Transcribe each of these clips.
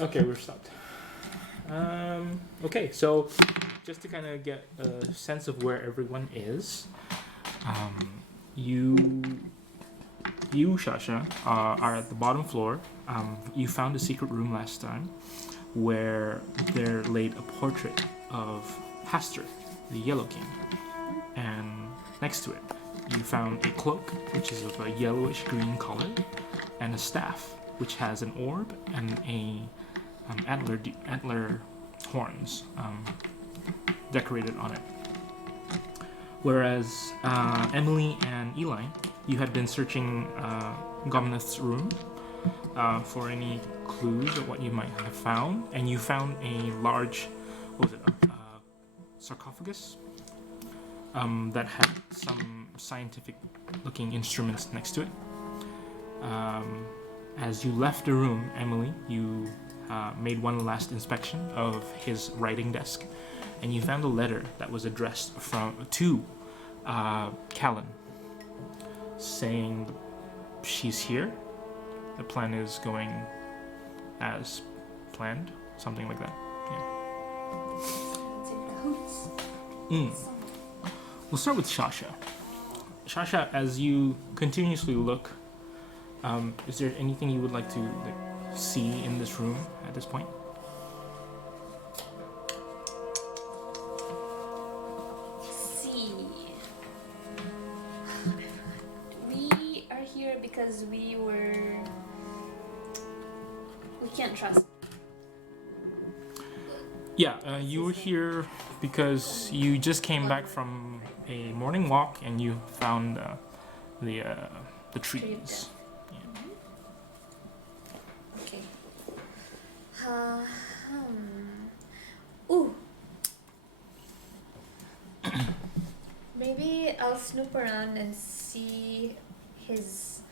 Okay, we're stopped. Okay, so just to kind of get a sense of where everyone is, you, Shasha, are at the bottom floor. You found a secret room last time where there laid a portrait of Hastur, the Yellow King, and next to it you found a cloak which is of a yellowish green color, and a staff which has an orb and a antler horns decorated on it. Whereas Emily and Eli, you had been searching Gomnaeth's room for any clues of what you might have found, and you found a large, what was it, sarcophagus that had some scientific-looking instruments next to it. As you left the room, Emily, you made one last inspection of his writing desk, and you found a letter that was addressed to Callan, saying she's here. The plan is going as planned, something like that. Yeah. We'll start with Shasha. Shasha, as you continuously look, is there anything you would like to see in this room at this point? See. We are here because we can't trust. Yeah, you were here because you just came back from a morning walk and you found the trees. Okay. Ooh. Maybe I'll snoop around and see his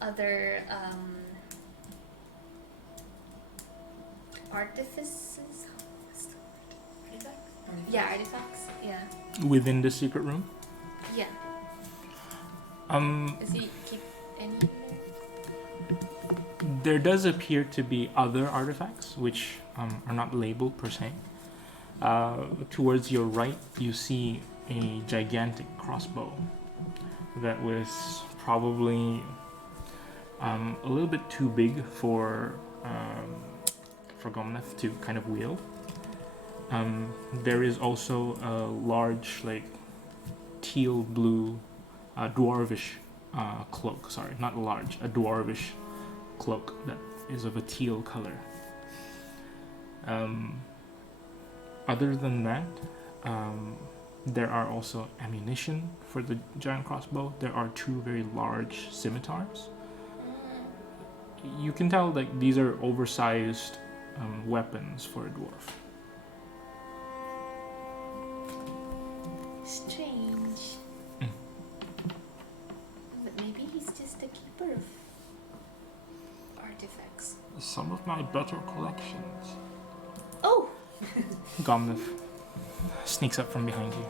other artifices. What's the word? Artifacts? Yeah, artifacts. Yeah. Within the secret room? Yeah. Does he keep any? There does appear to be other artifacts which are not labeled per se. Towards your right, you see a gigantic crossbow that was probably a little bit too big for Gomnaeth to kind of wield. There is also a large, teal blue dwarvish cloak. Sorry, not large, a dwarvish cloak that is of a teal color. Other than that, there are also ammunition for the giant crossbow. There are two very large scimitars. You can tell these are oversized weapons for a dwarf. Strange. But maybe he's just a keeper of artifacts. Some of my better collections. Oh! Gomnaeth sneaks up from behind you.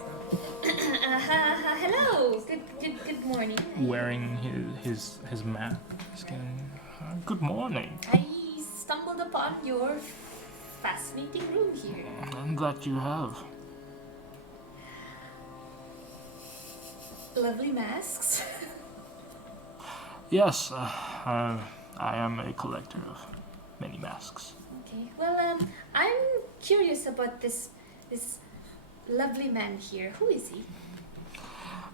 Hello! Good morning. Wearing his mask. Good morning. I stumbled upon your fascinating room here. I'm glad you have. Lovely masks. Yes, I am a collector of many masks. Okay, well, I'm curious about this lovely man here. Who is he?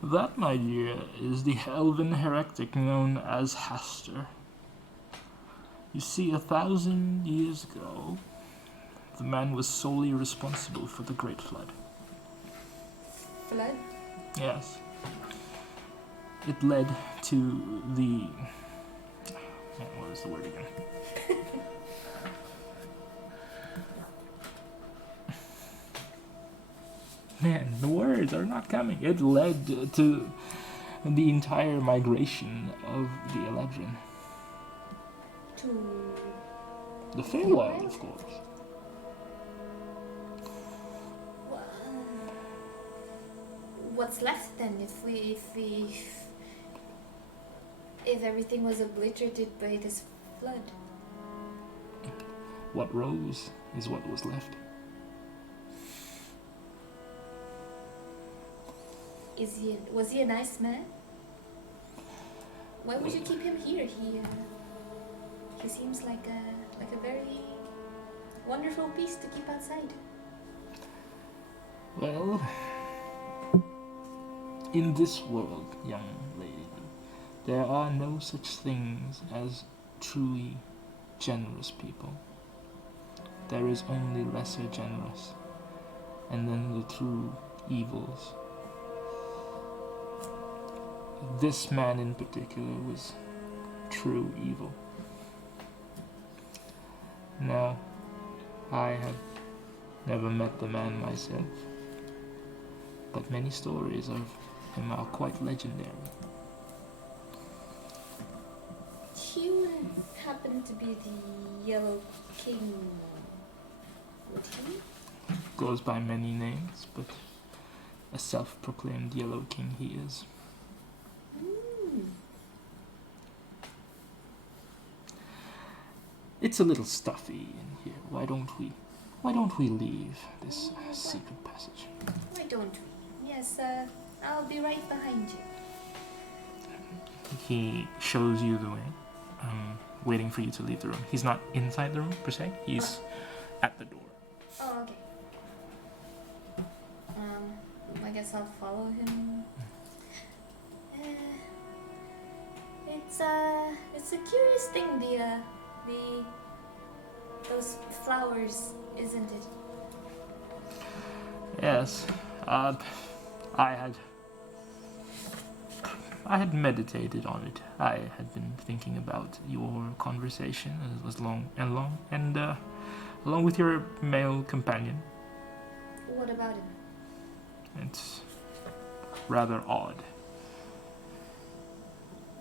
That, my dear, is the elven heretic known as Hastur. You see, 1,000 years ago, the man was solely responsible for the Great Flood. Flood? Yes. It led to the... what is the word again? Man, the words are not coming. It led to the entire migration of the Eladrin. To... The Feywild, of course. What's left then if everything was obliterated by this flood? what rose is what was left. Was he a nice man? Why would you keep him here? He seems like a very wonderful beast to keep outside. Well, in this world, young lady, there are no such things as truly generous people. There is only lesser generous, and then the true evils. This man in particular was true evil. Now, I have never met the man myself, but many stories of him are quite legendary. He wouldn't happen to be the Yellow King, would he? Goes by many names, but a self-proclaimed Yellow King he is. It's a little stuffy in here. Why don't we leave this secret passage? Why don't we? Yes, I'll be right behind you. He shows you the way, waiting for you to leave the room. He's not inside the room per se. He's at the door. Oh, okay. I guess I'll follow him. It's a curious thing, those flowers, isn't it? Yes, I had meditated on it. I had been thinking about your conversation along with your male companion. What about him? It's rather odd.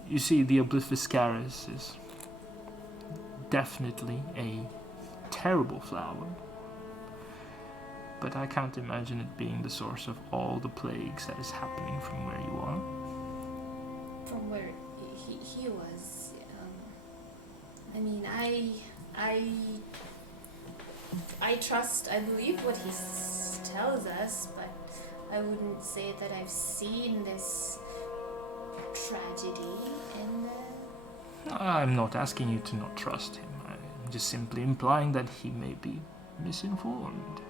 You see, the Obliviscaris is definitely a terrible flower, but I can't imagine it being the source of all the plagues that is happening from where you are. From where he was. I mean, I trust, I believe what he tells us, but I wouldn't say that I've seen this tragedy. And I'm not asking you to not trust him. I'm just simply implying that he may be misinformed.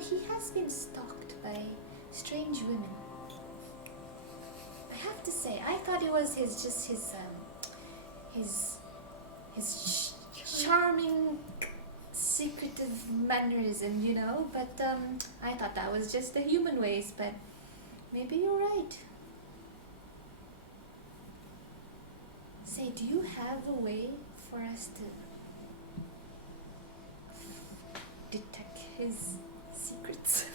well, he has been stalked by strange women. I have to say, I thought it was his charming, secretive mannerism, but I thought that was just the human ways, but maybe you're right. Say, do you have a way for us to detect his secrets?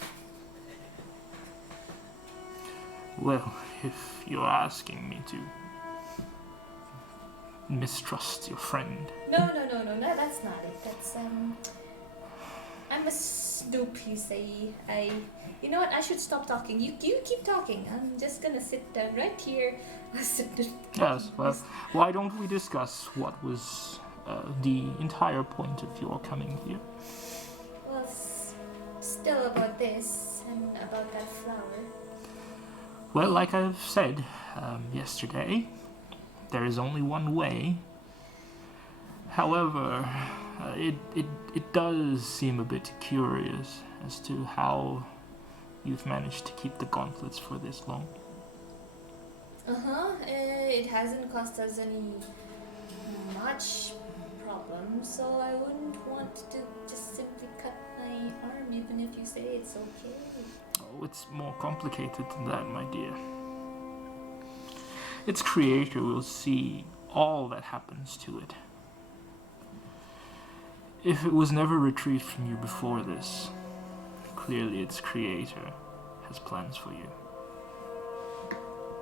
Well, if you're asking me to mistrust your friend. No, that's not it. That's, I'm a snoop, you say. You know what, I should stop talking. You keep talking. I'm just gonna sit down right here. Yes, well, why don't we discuss what was the entire point of your coming here? Well, still about this and about that flower. Well, like I've said yesterday, there is only one way. However, it does seem a bit curious as to how you've managed to keep the gauntlets for this long. It hasn't caused us any much problem, so I wouldn't want to just simply cut my arm, even if you say it's okay. Oh, it's more complicated than that, my dear. Its creator will see all that happens to it. If it was never retrieved from you before this, clearly its creator has plans for you.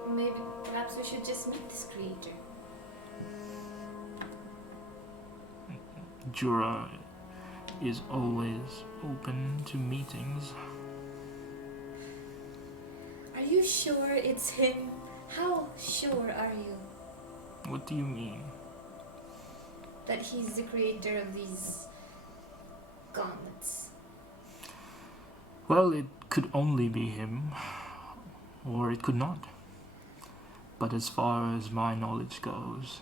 Maybe, perhaps we should just meet this creator. Jura is always open to meetings. Are you sure it's him? How sure are you? What do you mean? that he's the creator of these gauntlets? Well, it could only be him, or it could not. But as far as my knowledge goes,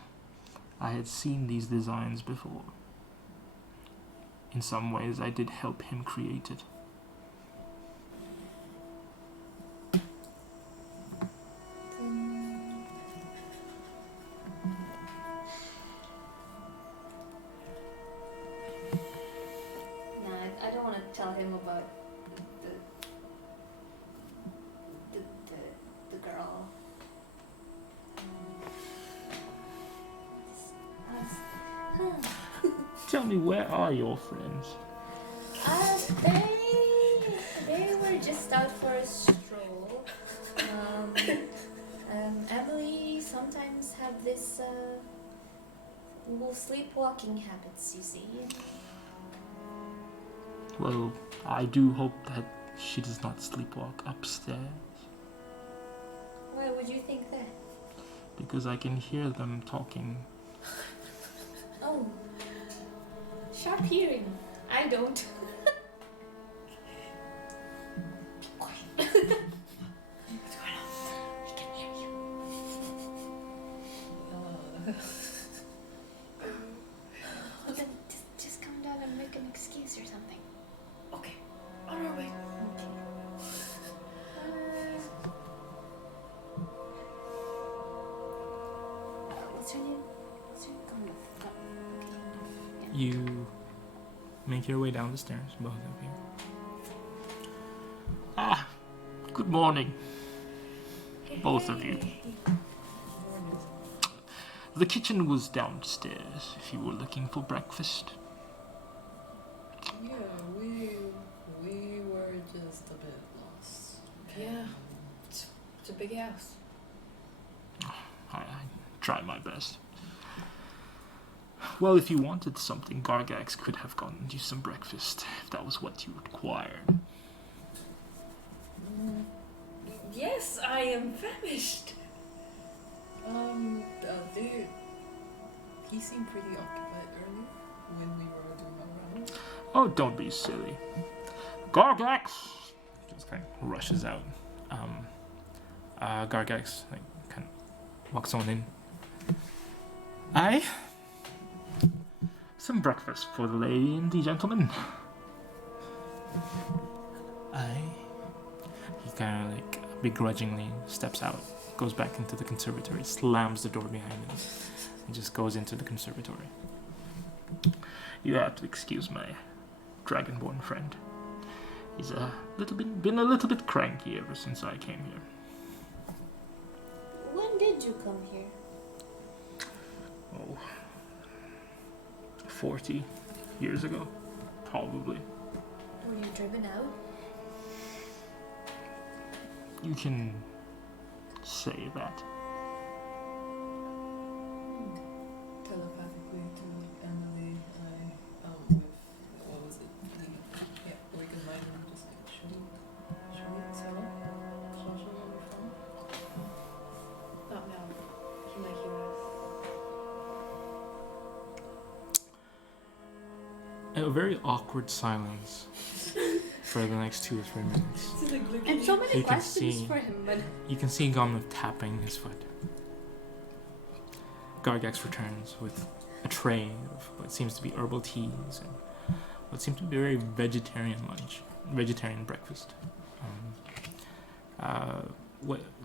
I had seen these designs before. In some ways, I did help him create it. Nah, I don't want to tell him about the girl. Tell me, where are your friends? They were just out for a stroll. Emily sometimes have this sleepwalking habits, you see. Well, I do hope that she does not sleepwalk upstairs, Why would you think that? because I can hear them talking. Oh, sharp hearing. I don't. Be quiet. What's going on? He can hear you. Well, then just come down and make an excuse or something. Okay, on our way. What's her name? What's her Gomnaeth. You make your way down the stairs, both of you. Ah, good morning, both of you. The kitchen was downstairs if you were looking for breakfast. Yeah, we were just a bit lost. Yeah, it's a big house. I try my best. Well, if you wanted something, Gargax could have gotten you some breakfast, if that was what you required. Yes, I am famished. He seemed pretty occupied earlier when we were doing our round. Oh, don't be silly. Gargax! Just kind of rushes out. Gargax kind of walks on in. Aye? Some breakfast for the lady and the gentleman. Aye? He kind of like begrudgingly steps out, goes back into the conservatory, slams the door behind him, and just goes into the conservatory. You have to excuse my dragonborn friend. He's been a little bit cranky ever since I came here. When did you come here? Oh, 40 years ago, probably. Were you driven out? You can say that. Telepathically to Emily, with, what was it? We could mind him just like, should we tell Shasha where we're from? Not now. He might hear us. A very awkward silence for the next 2 or 3 minutes. And so many You can questions see- for him, but You can see Gomnaeth tapping his foot. Gargax returns with a tray of what seems to be herbal teas and what seems to be a very vegetarian breakfast.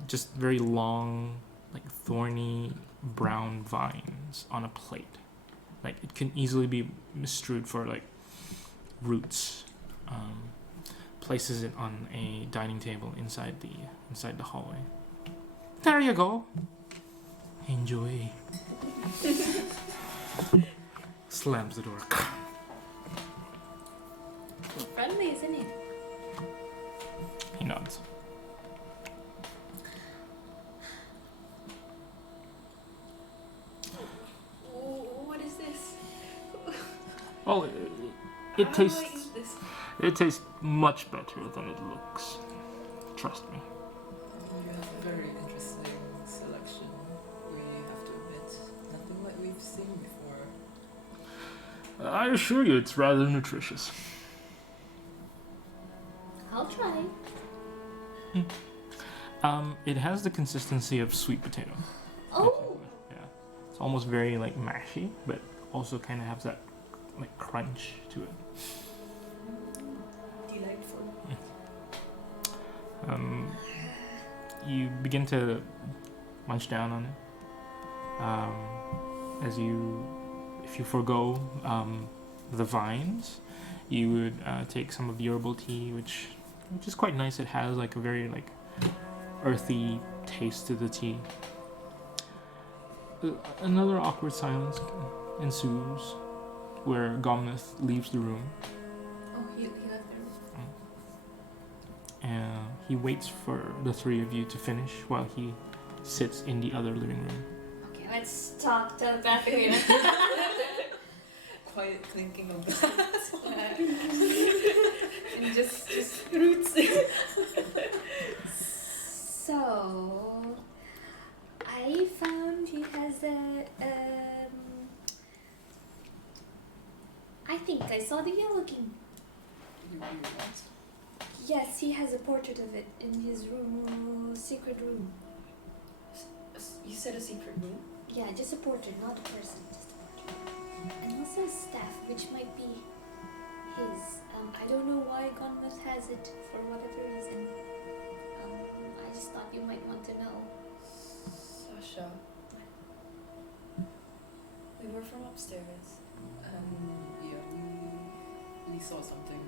Just very long, like thorny brown vines on a plate. Like it can easily be misstrued for like roots. Places it on a dining table inside the hallway. There you go. Enjoy. Slams the door. friendly, isn't he? He nods. What is this? Well, How it do I tastes. eat this? It tastes much better than it looks. Trust me. You have a very interesting selection, we have to admit. Nothing like we've seen before. I assure you, it's rather nutritious. I'll try. It has the consistency of sweet potato. Oh! Yeah. It's almost very like mashy, but also kind of has that like crunch to it. Delightful. You begin to munch down on it. If you forego the vines, you would take some of the herbal tea, which is quite nice. It has like a very like earthy taste to the tea. Another awkward silence ensues, where Gomnaeth leaves the room. Oh, he left the room. And he waits for the three of you to finish while he sits in the other living room. Okay, let's talk telepathically. Quiet clinking of glass. And just roots. So, I found he has I think I saw the Yellow King. You what? Yes, he has a portrait of it in his room, secret room. You said a secret room? Yeah, just a portrait, not a person, just a portrait. And also a staff, which might be his. I don't know why Gomnaeth has it for whatever reason. I just thought you might want to know. Sasha. We were from upstairs. Yeah, we saw something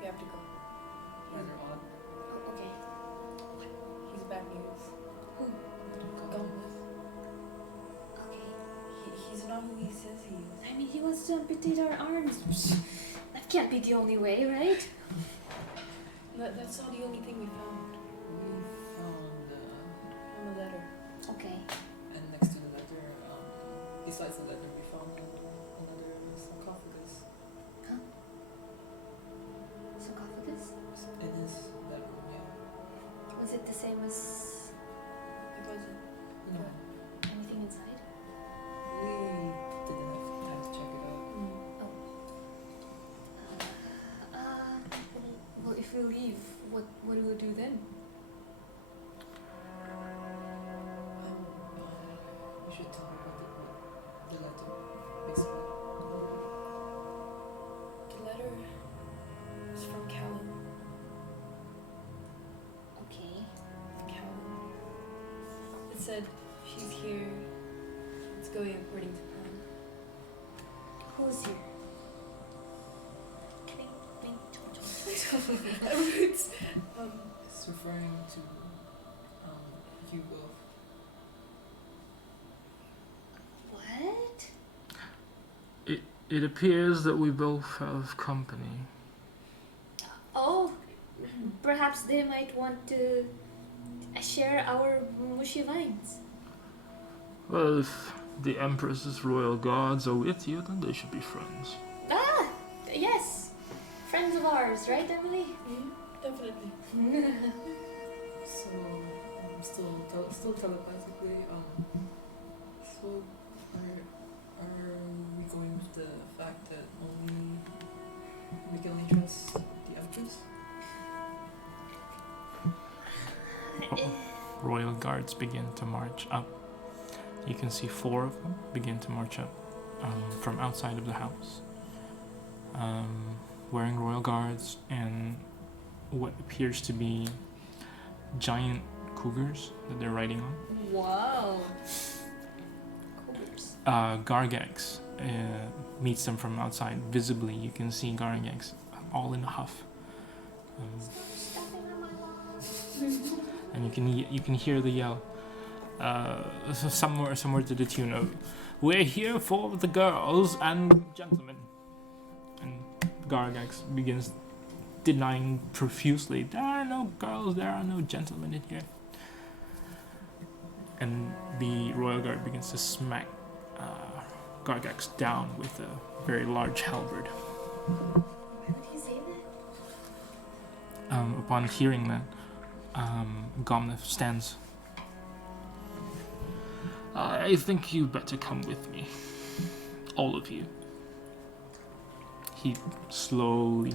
We have to go. rather odd. Oh, okay. He's bad news. Who? Gomnaeth. Okay. He's not who he says he is. I mean, he wants to amputate our arms. That can't be the only way, right? That's not the only thing we found. We found, On the letter. Okay. and next to the letter, besides the letter, we found another sarcophagus Sarcophagus? in his bedroom. Yeah. Was it the same as It wasn't. No, anything inside? we didn't have time to check it out. Well, if we leave, what do we do then? We should tell her what the letter basically. The letter is from Callum. Okay. Callum. It said, she's here. It's going according to plan. Who's here? Clink, clink, chong, chong, chong. It's, It's referring to Hugo. What? It appears that we both have company. Oh, perhaps they might want to share our mushy vines. Well, if the Empress's royal guards are with you, then they should be friends. Ah, yes. Friends of ours, right, Emily? definitely. So, still telepathically, so are we going with the fact that we can only trust the Empress? Royal guards begin to march up. You can see 4 of them begin to march up from outside of the house, wearing royal guards and what appears to be giant cougars that they're riding on. Wow. Cougars. Gargax meets them from outside. Visibly, you can see Gargax all in a huff. And you can hear the yell somewhere to the tune of, "We're here for the girls and gentlemen." And Gargax begins denying profusely, "There are no girls, there are no gentlemen in here." And the royal guard begins to smack Gargax down with a very large halberd. Why would he say that? Upon hearing that, Gomnaeth stands. "I think you better come with me, all of you." He slowly,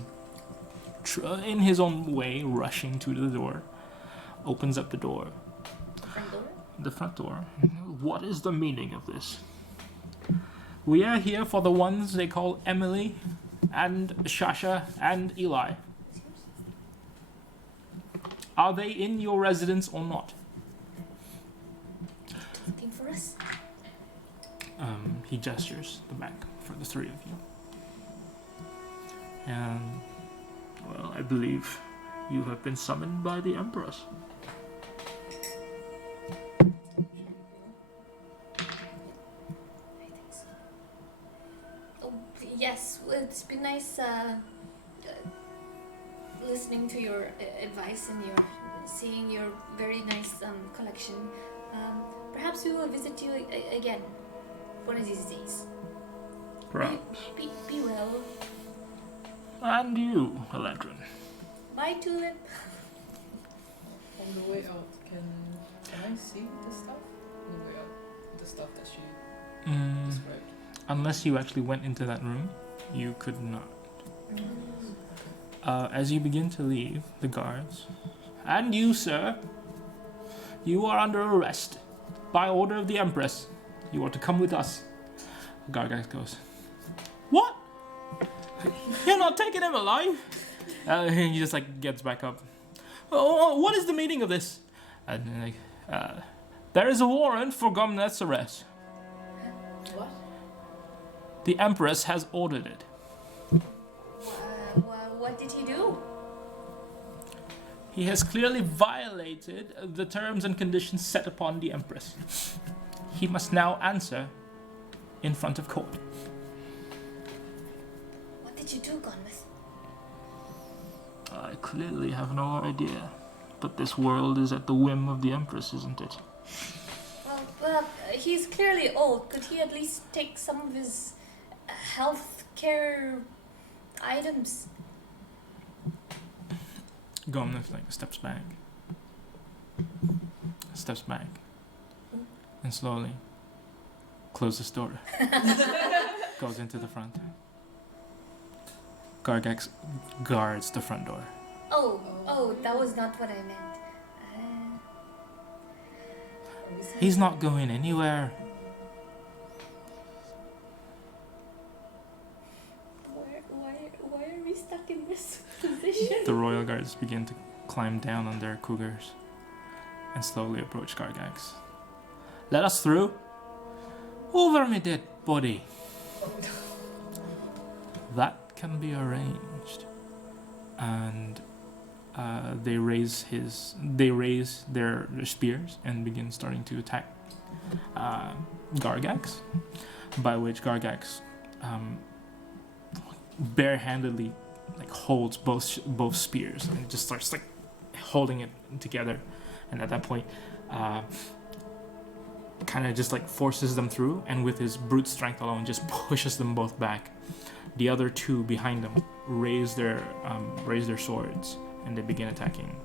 in his own way, rushing to the door, opens up the door. Front door? The front door. What is the meaning of this? We are here for the ones they call Emily and Shasha and Eli. Are they in your residence or not? Looking for us? He gestures the back for the three of you. And, well, I believe you have been summoned by the Empress. I think so. Oh, yes, it's been nice listening to your advice and seeing your very nice collection. Perhaps we will visit you again one of these days. Perhaps. Be well. And you, Eladrin. Bye, Tulip. On the way out, can I see the stuff? On the way out, the stuff that she described. Unless you actually went into that room, you could not. As you begin to leave, the guards, and you, sir, you are under arrest by order of the Empress. You are to come with us. Gargax goes, what? You're not taking him alive? He just gets back up. Oh, what is the meaning of this? And there is a warrant for Gomnaeth's arrest. What? The Empress has ordered it. What did he do? He has clearly violated the terms and conditions set upon the Empress. He must now answer in front of court. What did you do, Gomnaeth? I clearly have no idea. But this world is at the whim of the Empress, isn't it? Well, he's clearly old. Could he at least take some of his health care items? Gomnaeth steps back, and slowly closes the door. Goes into the front. Gargax guards the front door. Oh, that was not what I meant. He's not going anywhere. Why are we stuck in this position? The royal guards begin to climb down on their cougars and slowly approach Gargax. Let us through. Over me dead body. That can be arranged. And they raise their spears and begin starting to attack Gargax, by which Gargax barehandedly holds both spears and just starts holding it together, and at that point kind of just forces them through, and with his brute strength alone just pushes them both back. The other two behind them raise their swords and they begin attacking.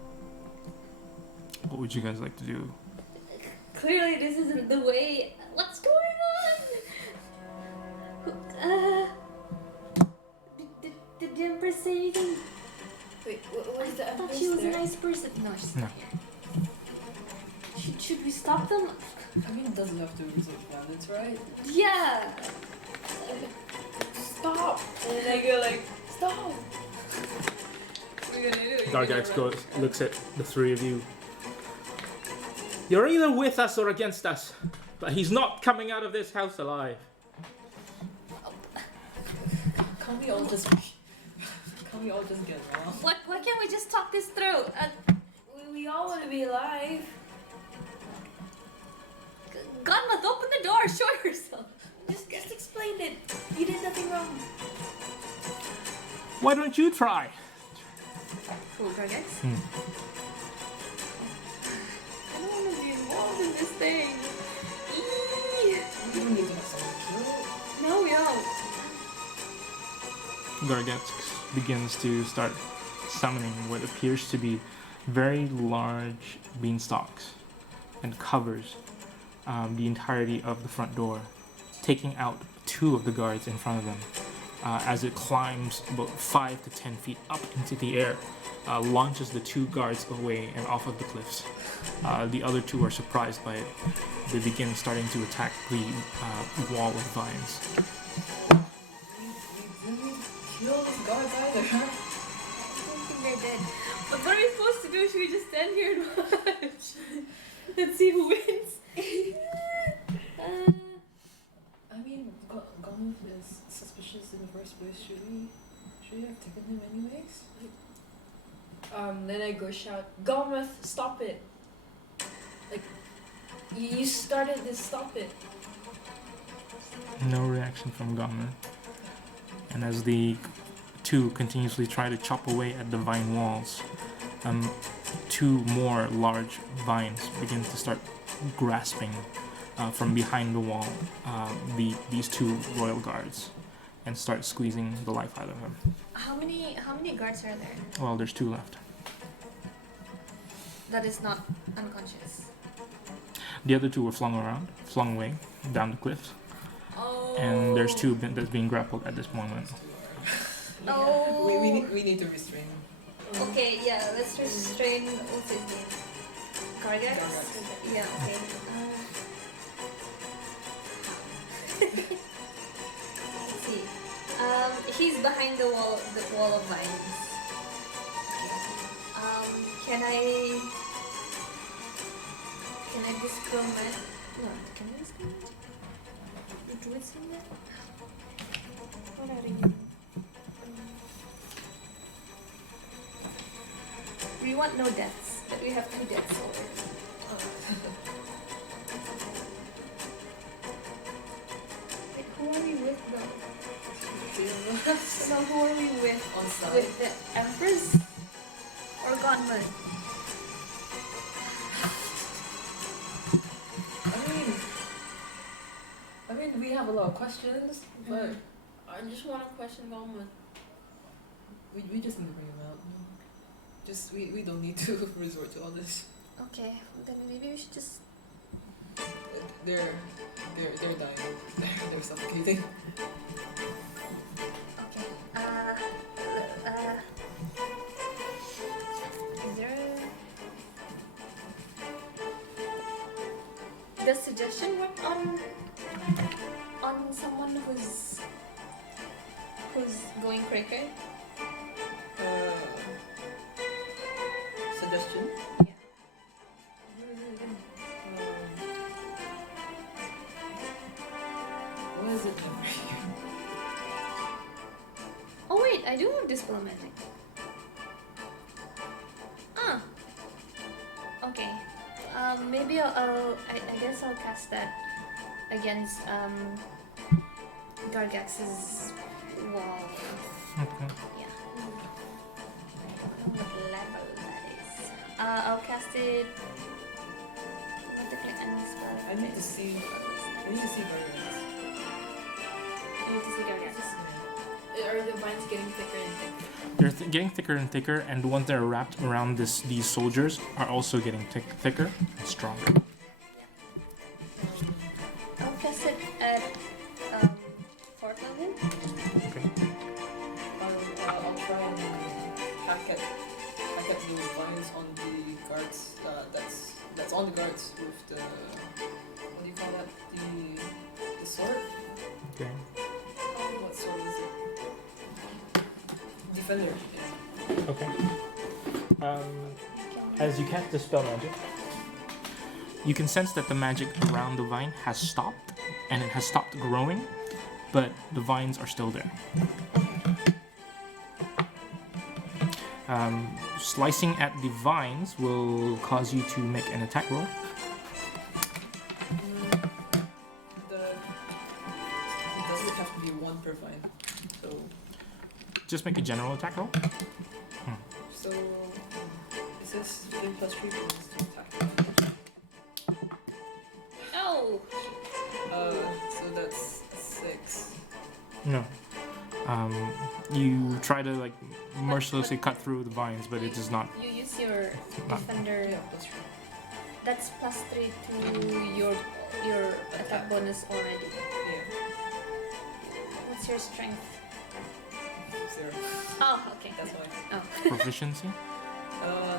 What would you guys like to do? Clearly this isn't the way. What's going on? Did the Empress say anything? Wait, what is the I thought Empress she was there? a nice person. No, she's No. not here. Should we stop them? I mean, it doesn't have to resort violence, right? Yeah. Stop! And then I go stop! We're gonna do it. Gargax looks at the three of you. You're either with us or against us, but he's not coming out of this house alive. Can't we all just get along? Why can't we just talk this through? We all want to be alive. Gomnaeth, open the door. Show yourself. Just explain it. You did nothing wrong. Why don't you try? Cool, Gargax. I don't want to be involved in this thing. We don't need to have someone No, we don't. Gargax begins to start summoning what appears to be very large beanstalks and covers the entirety of the front door, taking out two of the guards in front of them. as it climbs about 5 to 10 feet up into the air, launches the 2 guards away and off of the cliffs. The other 2 are surprised by it. They begin starting to attack the wall of vines. We didn't kill these guards either. I don't think they're dead. But what are we supposed to do? Should we just stand here and watch? Let's see who wins. I mean, Gomnaeth is suspicious in the first place. Should we have taken him anyways? Then I go shout, Gomnaeth, stop it! Like, you started this, stop it. No reaction from Gomnaeth. And as the 2 continuously try to chop away at the vine walls, 2 more large vines begin to start grasping from behind the wall these 2 royal guards and start squeezing the life out of them. How many guards are there? Well, there's 2 left. That is not unconscious. The other 2 were flung away down the cliff, and there's 2 that's being grappled at this moment. Oh. We need to restrain him. Okay, yeah, let's restrain. What's his name? Gargax? Gargax. Yeah, okay. Let's see. He's behind the wall of vines. Can I dispel magic? No, can I dispel magic? The druids in there? What are you? We want no deaths, but we have 2 deaths already. Wait, who are we with though? No, who are we with? On side. With the Empress? Or Gomnaeth? I mean, we have a lot of questions, but I just want to question Gomnaeth. we just need to bring him out. We don't need to resort to all this. Okay, then maybe we should just... They're dying. They're suffocating. Okay. Is there a... Does suggestion work on someone who's going cricket? Suggestion? Yeah. What is it? Oh wait, I do have dispel magic. Ah. Okay. Maybe I guess I'll cast that against Gargax's wall. Okay. Yeah. I don't know what level that is. I'll cast it. I need to see Gargax. I need to see Gargax. Are the vines getting thicker and thicker? They're getting thicker and thicker, and the ones that are wrapped around these soldiers are also getting thicker and stronger. I'll cast it at 4th level. Okay. I'll try and hack at those vines on the guards. That's on the guards with the, what do you call that? The sword. Okay. What sword is it? Defender. Yeah. Okay. As you cast the spell magic, you can sense that the magic around the vine has stopped, and it has stopped growing, but the vines are still there. Slicing at the vines will cause you to make an attack roll. It doesn't have to be 1 per vine. So Just make a general attack roll. it says 3 plus 3 points to attack. Oh! So that's 6. No. You try to like mercilessly cut through the vines, but it does not. You use your Not- defender. Yeah, plus 3. That's plus 3 to your attack bonus already. Yeah. What's your strength? 0. Oh, okay. That's why. Oh, Proficiency?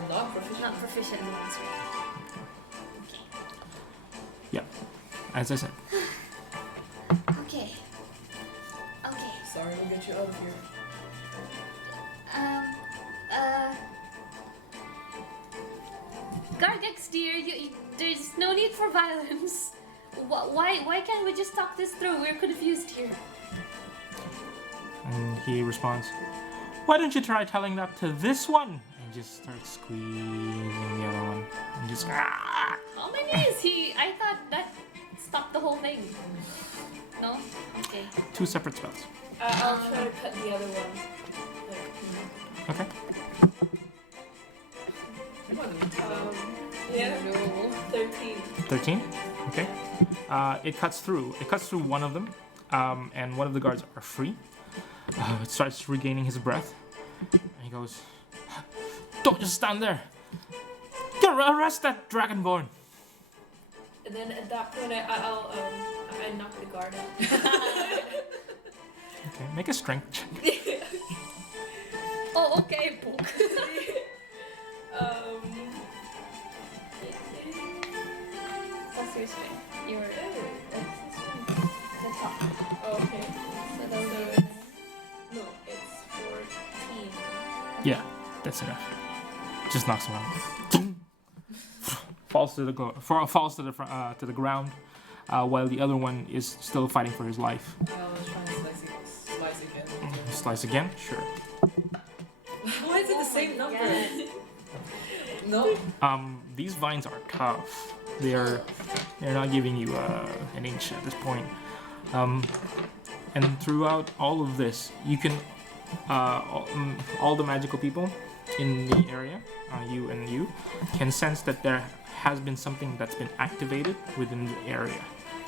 Not proficient. not proficient in one, sorry. Okay. As I said. Okay. Okay. Sorry, we'll get you out of here. Gardex, dear, there's no need for violence. Why can't we just talk this through? We're confused here. And he responds, "Why don't you try telling that to this one?" And just starts squeezing the other one. And just How many is he? I thought that stopped the whole thing. No? Okay. 2 separate spells. I'll try to cut the other one. Like, Okay. yeah, No. 13. 13. Okay. It cuts through. It cuts through one of them, and one of the guards are free. It starts regaining his breath, and he goes, "Don't just stand there. Arrest that dragonborn." And then at that point, I knock the guard out. Okay. Make a strength check. Oh, okay, book. What's your strength? Your the top. Oh, okay. So that would be No, it's 14. Yeah, that's enough. Just knocks him out. Falls to the to the ground, while the other one is still fighting for his life. I was trying to slice again. Slice again, sure. Why is it the same number? No. These vines are tough. They're not giving you an inch at this point. And throughout all of this, you can all the magical people in the area, you can sense that there has been something that's been activated within the area.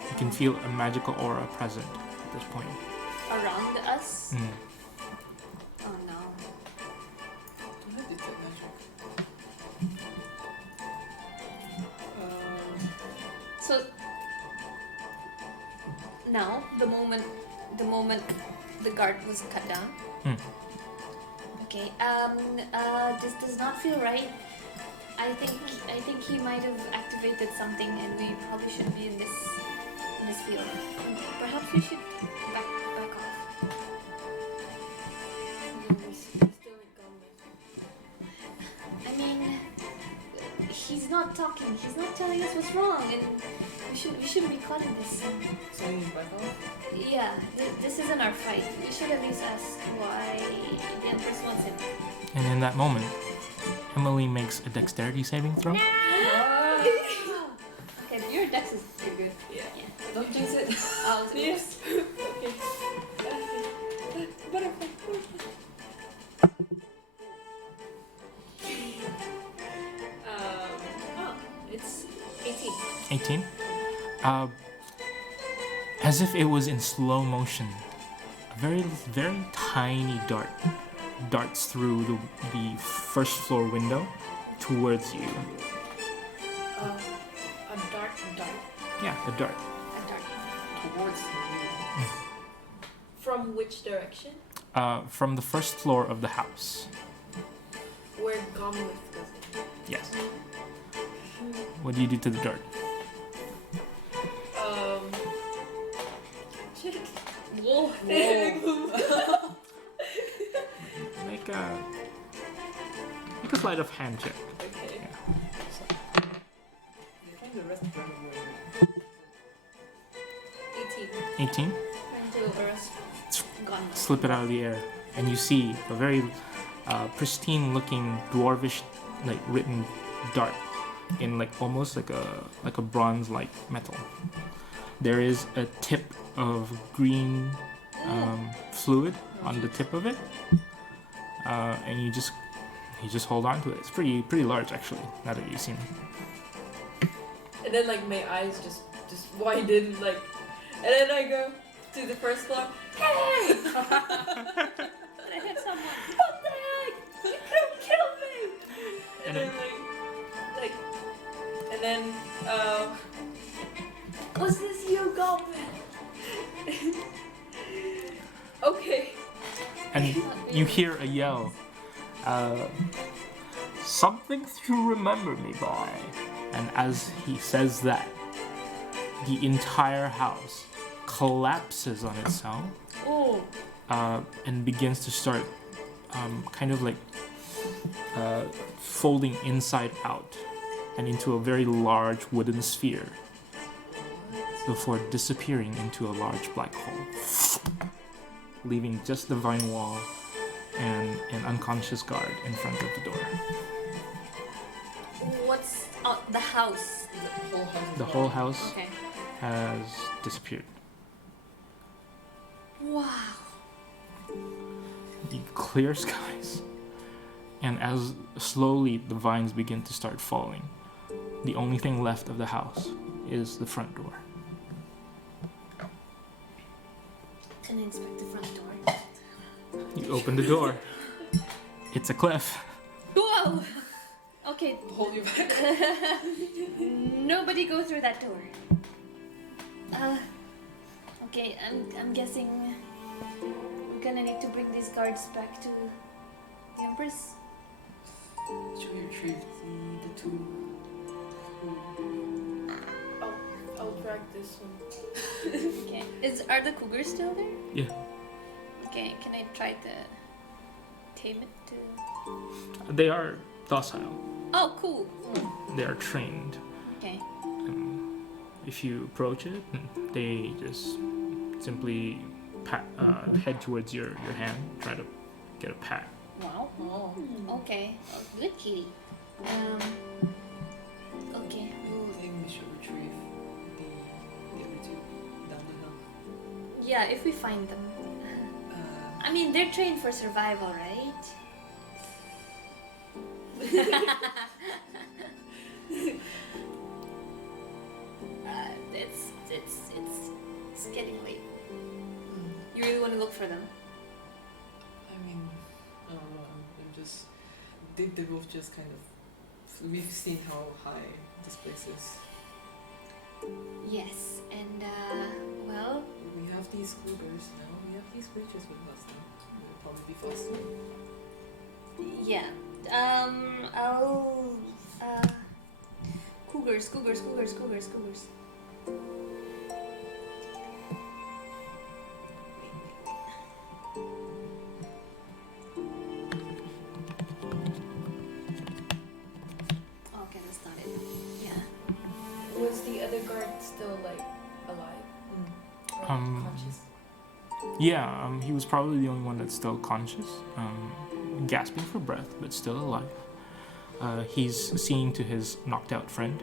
You can feel a magical aura present at this point. around us. Mm. Oh no. Do I detect magic? So now the moment the guard was cut down. Hmm. Okay. This does not feel right. I think he might have activated something, and we probably shouldn't be in this field. Perhaps we should back off. We're still in Gomnaeth. I mean, he's not talking. He's not telling us what's wrong, and we shouldn't be caught in this. So you back off? Yeah, this isn't our fight. We should at least ask why the Empress wants it. And in that moment, Emily makes a dexterity saving throw. Okay, your dex is pretty good. Yeah. Don't jinx it. Oh, so Yes. Okay. Butterfly. Oh, it's 18. 18. As if it was in slow motion, a very, very tiny dart darts through the first floor window towards you. A dark dart. Yeah, a dart. a dart. Towards you. From which direction? From the first floor of the house. Where Gomnaeth was it? Yes. What do you do to the dart? Shit. Whoa. Make a sleight of hand check. Okay. You're trying to arrest the dragon boy. 18. 18. Trying to arrest gone. Slip it out of the air, and you see a very pristine-looking dwarvish, like written dart in like almost like a bronze-like metal. There is a tip of green fluid on the tip of it, and you just hold on to it. It's pretty large actually. Now that you've seen it. And then like my eyes just widened like, and then I go to the first floor. Hey! I hit someone. What the heck? You could kill me! And And then and then was this you, Goblin? Okay. and you hear a yell. Something to remember me by. And as he says that, the entire house collapses on itself Oh. and begins to start kind of like folding inside out and into a very large wooden sphere before disappearing into a large black hole, leaving just the vine wall and an unconscious guard in front of the door. What's the house? The whole house Okay. has disappeared. Wow. The clear skies, and as slowly the vines begin to start falling, the only thing left of the house is the front door. Can I inspect the front door? You open the door. It's a cliff. Whoa! Okay, Hold you back. nobody go through that door. Okay, I'm guessing we're gonna need to bring these guards back to the Empress. Should we retrieve the two? I'll drag this one. Okay. Are the cougars still there? Yeah. Okay, can I try to tame it to... They are docile. Oh, cool. They are trained. Okay. If you approach it, they just simply head towards your hand, try to get a pat. Wow. Oh. Okay. Oh, good kitty. Okay. I think we should retrieve the other two down the hill. Yeah, if we find them. I mean, they're trained for survival, right? It's getting late. You really want to look for them? I mean, I don't know. I'm just. They both just kind of. We've seen how high this place is. Yes, and well, We have these cougars now. We have these creatures with us now. We'll probably be faster. yeah. I'll cougars. Okay, that's not it. Yeah. Was the other guard still like alive? Or conscious? Yeah, he was probably the only one that's still conscious, gasping for breath, but still alive. He's seeing to his knocked out friend,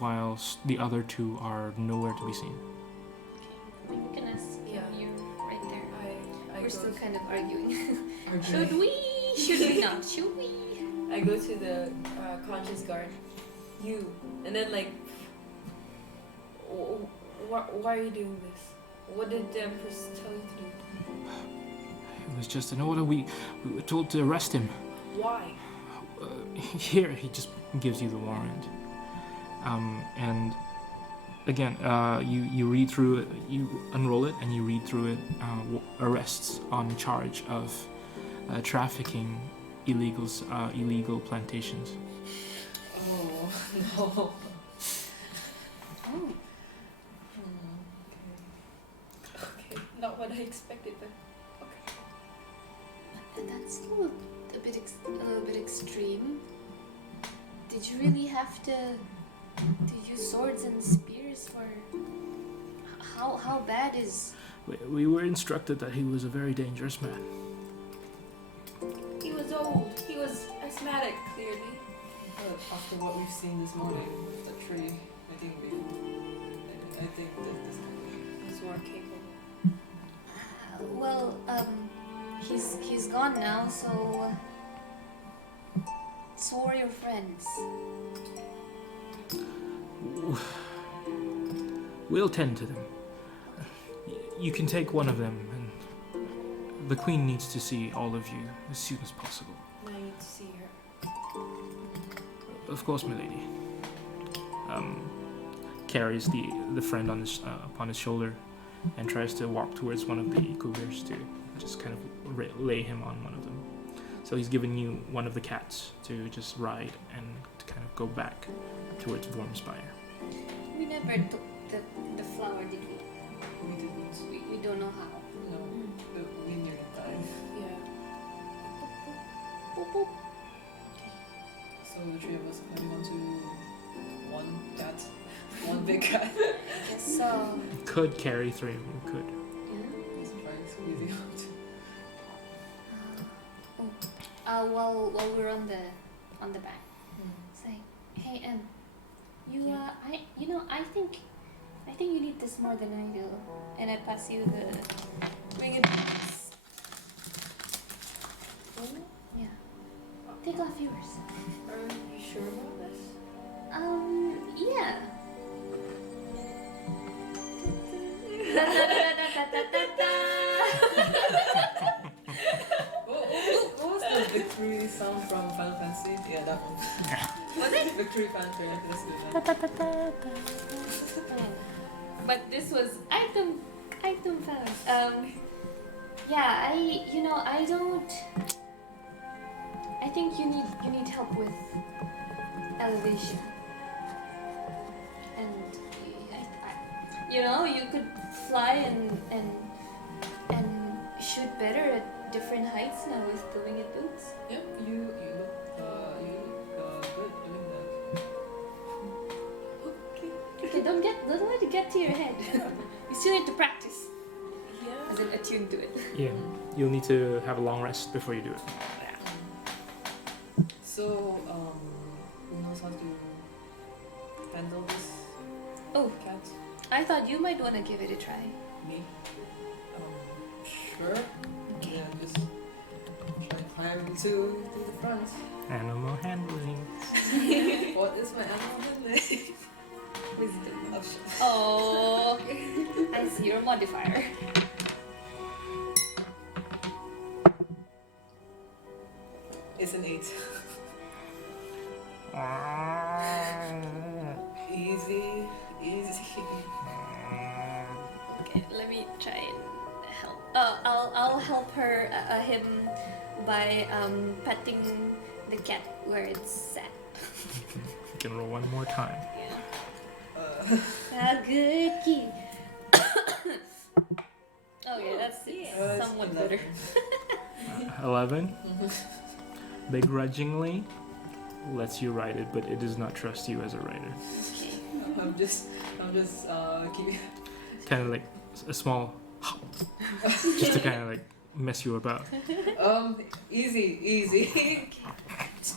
whilst the other two are nowhere to be seen. Okay, we can ask Yeah. you right there. I We're go still to- kind of arguing. Our Should we? Should we not? Should we? I go to the conscious guard. You. And then like, why are you doing this? What did the Empress tell you to do? It was just an order. We were told to arrest him. Why? Here, he just gives you the warrant. And again, you read through it, you unroll it, and you read through it. Arrests on charge of trafficking illegal plantations. Oh no. Oh. Okay, not what I expected, but okay. That's still a little bit extreme. Did you really have to use swords and spears for? How bad is? We were instructed that he was a very dangerous man. He was old. He was asthmatic, clearly. But after what we've seen this morning with the tree, I think that this He's more capable. Well, he's gone now, so are your friends. We'll tend to them. You can take one of them, and the Queen needs to see all of you as soon as possible. I need to see her. Of course, my lady. Carries the friend on his upon his shoulder, and tries to walk towards one of the cougars to just kind of lay him on one of them. So he's given you one of the cats to just ride and to kind of go back towards Vormspire. We never took the flower, did we? We didn't. We don't know how. No, but we nearly died. Yeah. Boop, boop. So the three of us climbing onto one cat, one big cat. Yes, so. Could carry 3 of you, could. Yeah. It's probably squeezing out. While we're on the back, say, hey, you Yeah. I think you need this more than I do, and I pass you the winged boots. Yeah. Take off yours. Are you sure about this? Yeah. What was the victory sound from Final Fantasy? Yeah, that one. Was it? Victory Fanfare. That's good. But this was item found. Yeah, I don't. I think you need help with elevation, and you could fly and shoot better at different heights now with the winged boots. Yep, you look good doing that. Okay, don't let it get to your head. You still need to practice, Yeah. as in attune to it. Yeah, you'll need to have a long rest before you do it. So, who knows how to handle this Oh, cat? I thought you might want to give it a try. Me? Sure. Yeah, just try to climb to the front. Animal handling. What is my animal handling? Wisdom. Oh, shit. Oh, I see your modifier. It's an 8. Easy. Okay, let me try and help. I'll help him by petting the cat where it's sat. You can roll one more time. Yeah. Good key. Okay, that's somewhat better. 11. Begrudgingly lets you ride it, but it does not trust you as a rider. I'm just keep. Kind of like a small just to kind of like mess you about. Easy.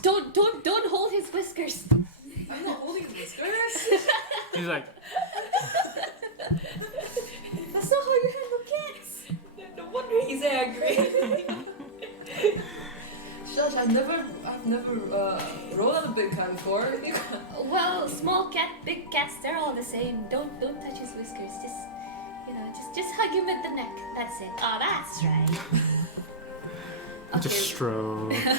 Don't hold his whiskers. I'm not holding his whiskers. He's like, That's not how you handle cats. No wonder he's angry. Shush, I've never rolled on a big cat before. Well, small cat, big cats, they're all the same. Don't touch his whiskers. Just hug him at the neck. That's it. Oh, that's right. just stroke. Yeah.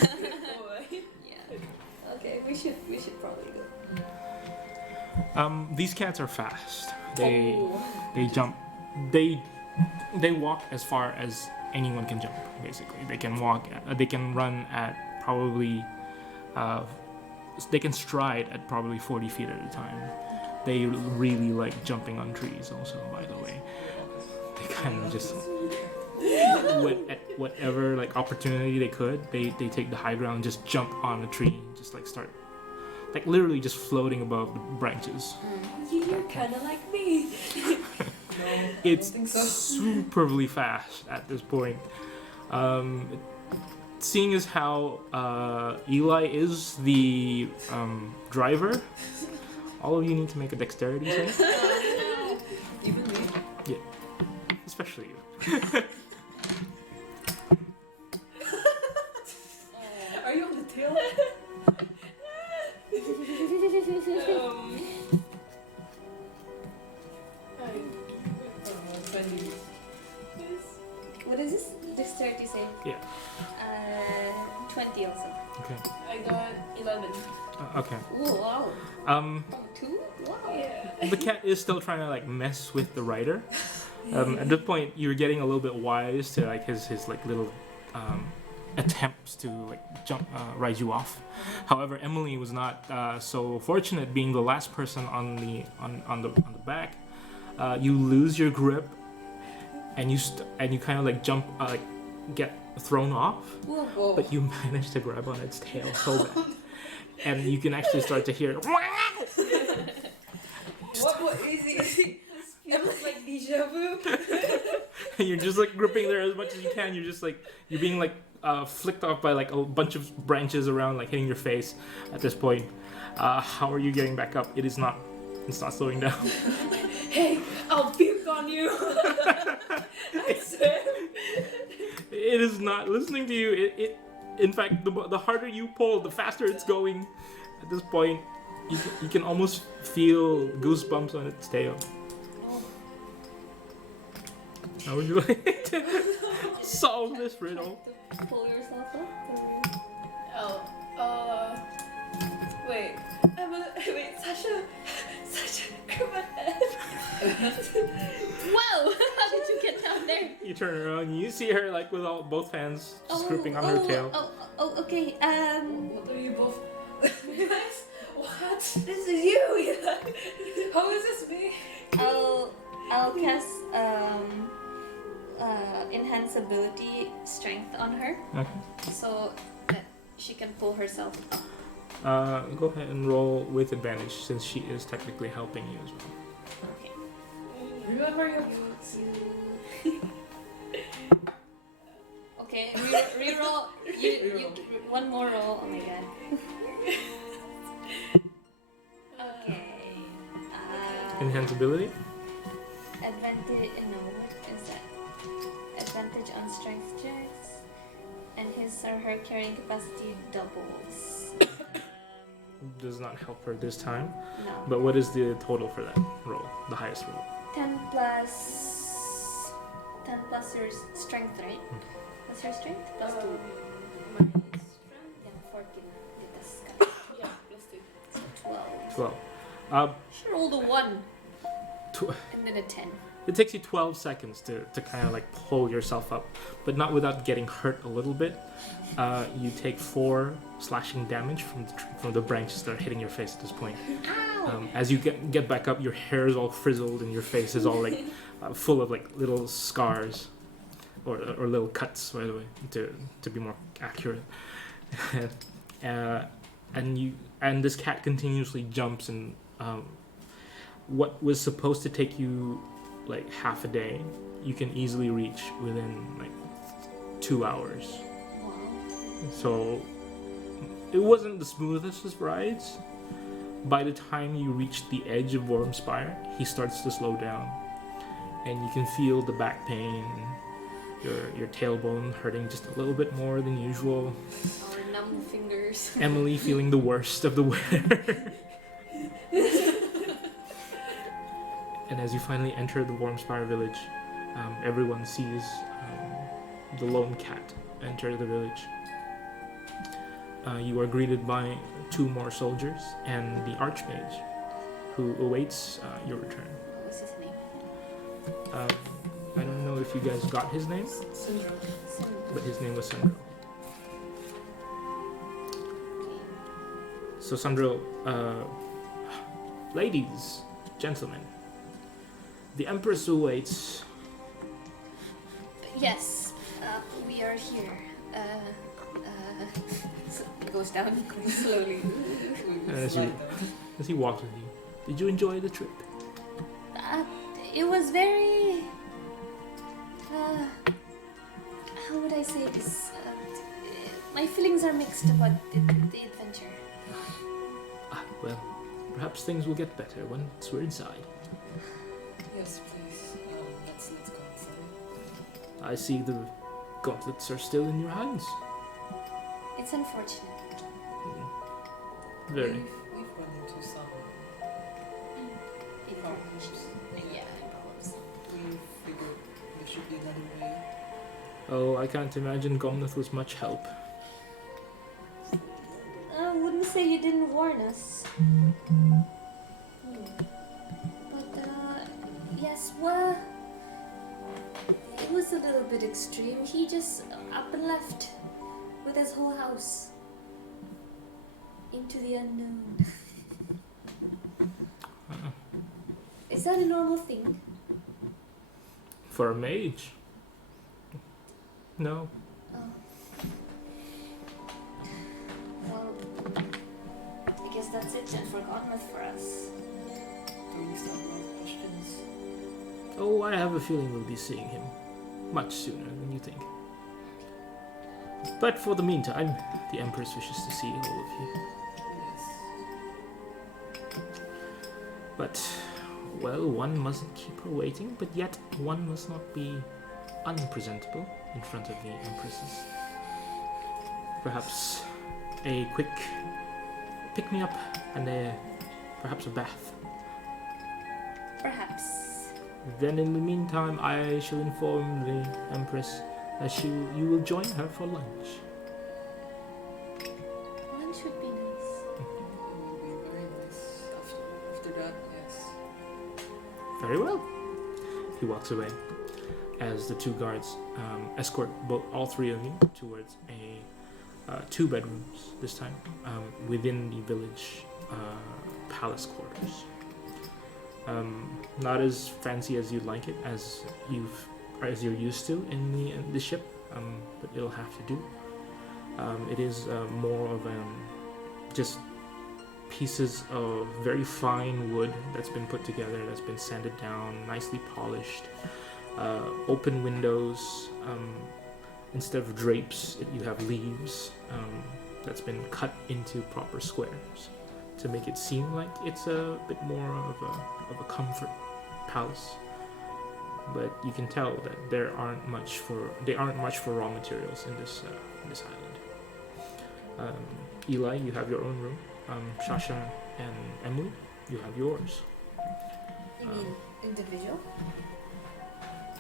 Okay, we should probably go. These cats are fast. They jump. They walk as far as anyone can jump. Basically, they can walk. They can run at probably. They can stride at probably 40 feet at a time. They really like jumping on trees. Also, by the way, they kind of just at whatever like opportunity they could. They take the high ground, just jump on a tree, just like start. Like literally just floating above the branches. You're kind of like me. No, I It's don't think so. superly fast at this point. Seeing as how Eli is the driver, all of you need to make a dexterity save, Even me. especially you. Are you on the tail? What is this? Dexterity save? Yeah. 20 also. Okay. I got 11. Okay. Ooh, wow. 2? Wow. Yeah. The cat is still trying to like mess with the rider, At this point, you're getting a little bit wise to like his like little attempts to like jump ride you off. However, Emily was not so fortunate, being the last person on the back. You lose your grip, and you kind of like jump like get thrown off, Whoa. but you manage to grab on its tail so bad, and you can actually start to hear. What is it? Feels like deja vu. You're just like gripping there as much as you can. You're just like you're being like flicked off by like a bunch of branches around, like hitting your face. At this point, how are you getting back up? It's not slowing down. Hey, I'll puke on you. I swear. It is not listening to you. It in fact, the harder you pull, the faster it's going. At this point, you can almost feel goosebumps on its tail. How would you like to solve this riddle? Pull yourself up. Wait. Wait, Sasha, come on. Whoa! How did you get down there? You turn around and you see her like with both hands just gripping on her tail. Okay. What are you both? Guys, what? This is you. How is this me? I'll cast enhance ability strength on her, Okay. so that she can pull herself up. Go ahead and roll with advantage since she is technically helping you as well. Okay. Remember your Okay. Reroll. You one more roll. Oh my god. Okay. Enhance ability? Advantage. No, what is that? Advantage on strength checks, and his or her carrying capacity doubles. Does not help her this time. No. But what is the total for that roll? The highest roll? 10 plus your strength, right? What's your strength? Plus 2. My strength? Yeah, 14. Yeah, plus 2. So 12. 12. Should roll the 1 Tw- and then a 10. It takes you 12 seconds to kind of like pull yourself up, but not without getting hurt a little bit. You take 4 slashing damage from the branches that are hitting your face at this point. Ow! As you get back up, your hair is all frizzled and your face is all like full of like little scars or little cuts, by the way, to be more accurate. And this cat continuously jumps, and what was supposed to take you like half a day, you can easily reach within like 2 hours. Wow. So it wasn't the smoothest of rides. By the time you reach the edge of Wormspire, he starts to slow down, and you can feel the back pain, your tailbone hurting just a little bit more than usual. Our numb fingers. Emily feeling the worst of the winter. And as you finally enter the Wormspire village, everyone sees the lone cat enter the village. You are greeted by 2 more soldiers and the Archmage, who awaits your return. What was his name? I don't know if you guys got his name, Syndrome. but his name was Sandro. So Sandro, ladies, gentlemen, the Empress awaits. Yes, we are here. So it goes down slowly. As he walks with you. Did you enjoy the trip? It was very. How would I say this? My feelings are mixed about the adventure. Well, perhaps things will get better once we're inside. Yes, please. Let's go inside. I see the gauntlets are still in your hands. It's unfortunate. Very. We've run into some problems. Yeah, problems. We figured there should be another way. Oh, I can't imagine Gomnaeth was much help. I wouldn't say you didn't warn us. But, yes, well, was a little bit extreme. He just up and left with his whole house into the unknown. Is that a normal thing? For a mage? No. Oh. Well, I guess that's it then for Gomnaeth for us. Do we still have more questions? Oh, I have a feeling we'll be seeing him much sooner than you think. But for the meantime, the Empress wishes to see all of you. Yes. But, well, one mustn't keep her waiting, but yet one must not be unpresentable in front of the Empresses. Perhaps a quick pick-me-up and perhaps a bath. Perhaps. Then in the meantime, I shall inform the Empress that you will join her for lunch. Lunch would be nice. It would be very nice after that, yes. Very well. He walks away as the two guards escort all three of you towards two bedrooms this time within the village palace quarters. Not as fancy as you'd like it, as you're used to in the ship, but it'll have to do. It is more of just pieces of very fine wood that's been put together, that's been sanded down, nicely polished. Open windows. Instead of drapes, you have leaves that's been cut into proper squares to make it seem like it's a bit more of a comfort palace. But you can tell that they aren't much for raw materials in this island. Eli, you have your own room. Shasha and Emily, you have yours. You mean individual?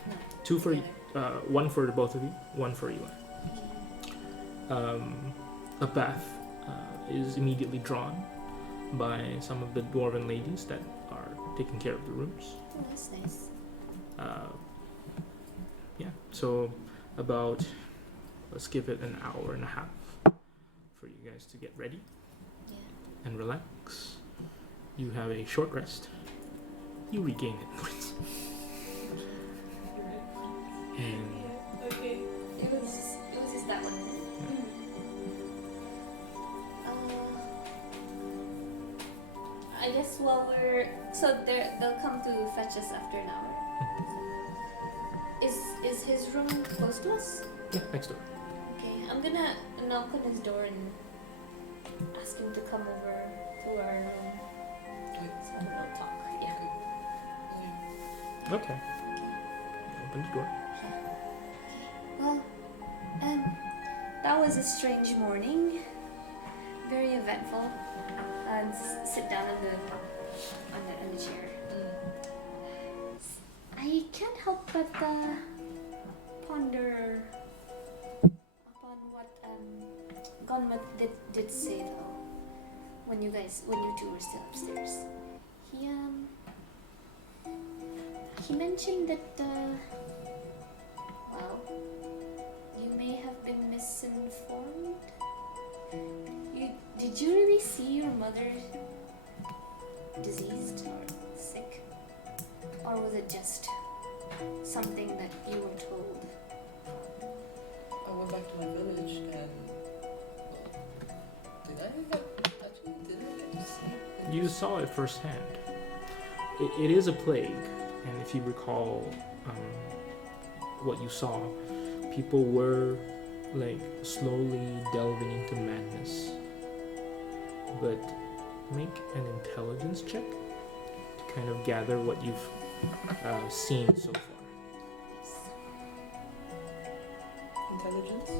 No. Two for one for both of you, one for Eli. A bath is immediately drawn by some of the dwarven ladies that are taking care of the rooms. Oh, that's nice. Yeah, so about, let's give it an hour and a half for you guys to get ready Yeah. and relax. You have a short rest. You regain hit points. And Okay. It was just that one. I guess while they'll come to fetch us after an hour. Is his room close to us? yeah, next door. Okay, I'm gonna knock on his door and ask him to come over to our room. So we'll talk. Yeah. Yeah. Okay. You open the door. Well, that was a strange morning. Very eventful. Sit down on the chair. I can't help but ponder upon what Gomnaeth did say though. When you two were still upstairs, he mentioned that you may have been misinformed. Did you really see your mother diseased or sick? Or was it just something that you were told? I went back to my village and did I get to see it? You saw it firsthand. It is a plague, and if you recall what you saw, people were like slowly delving into madness. But make an intelligence check to kind of gather what you've seen so far. Intelligence?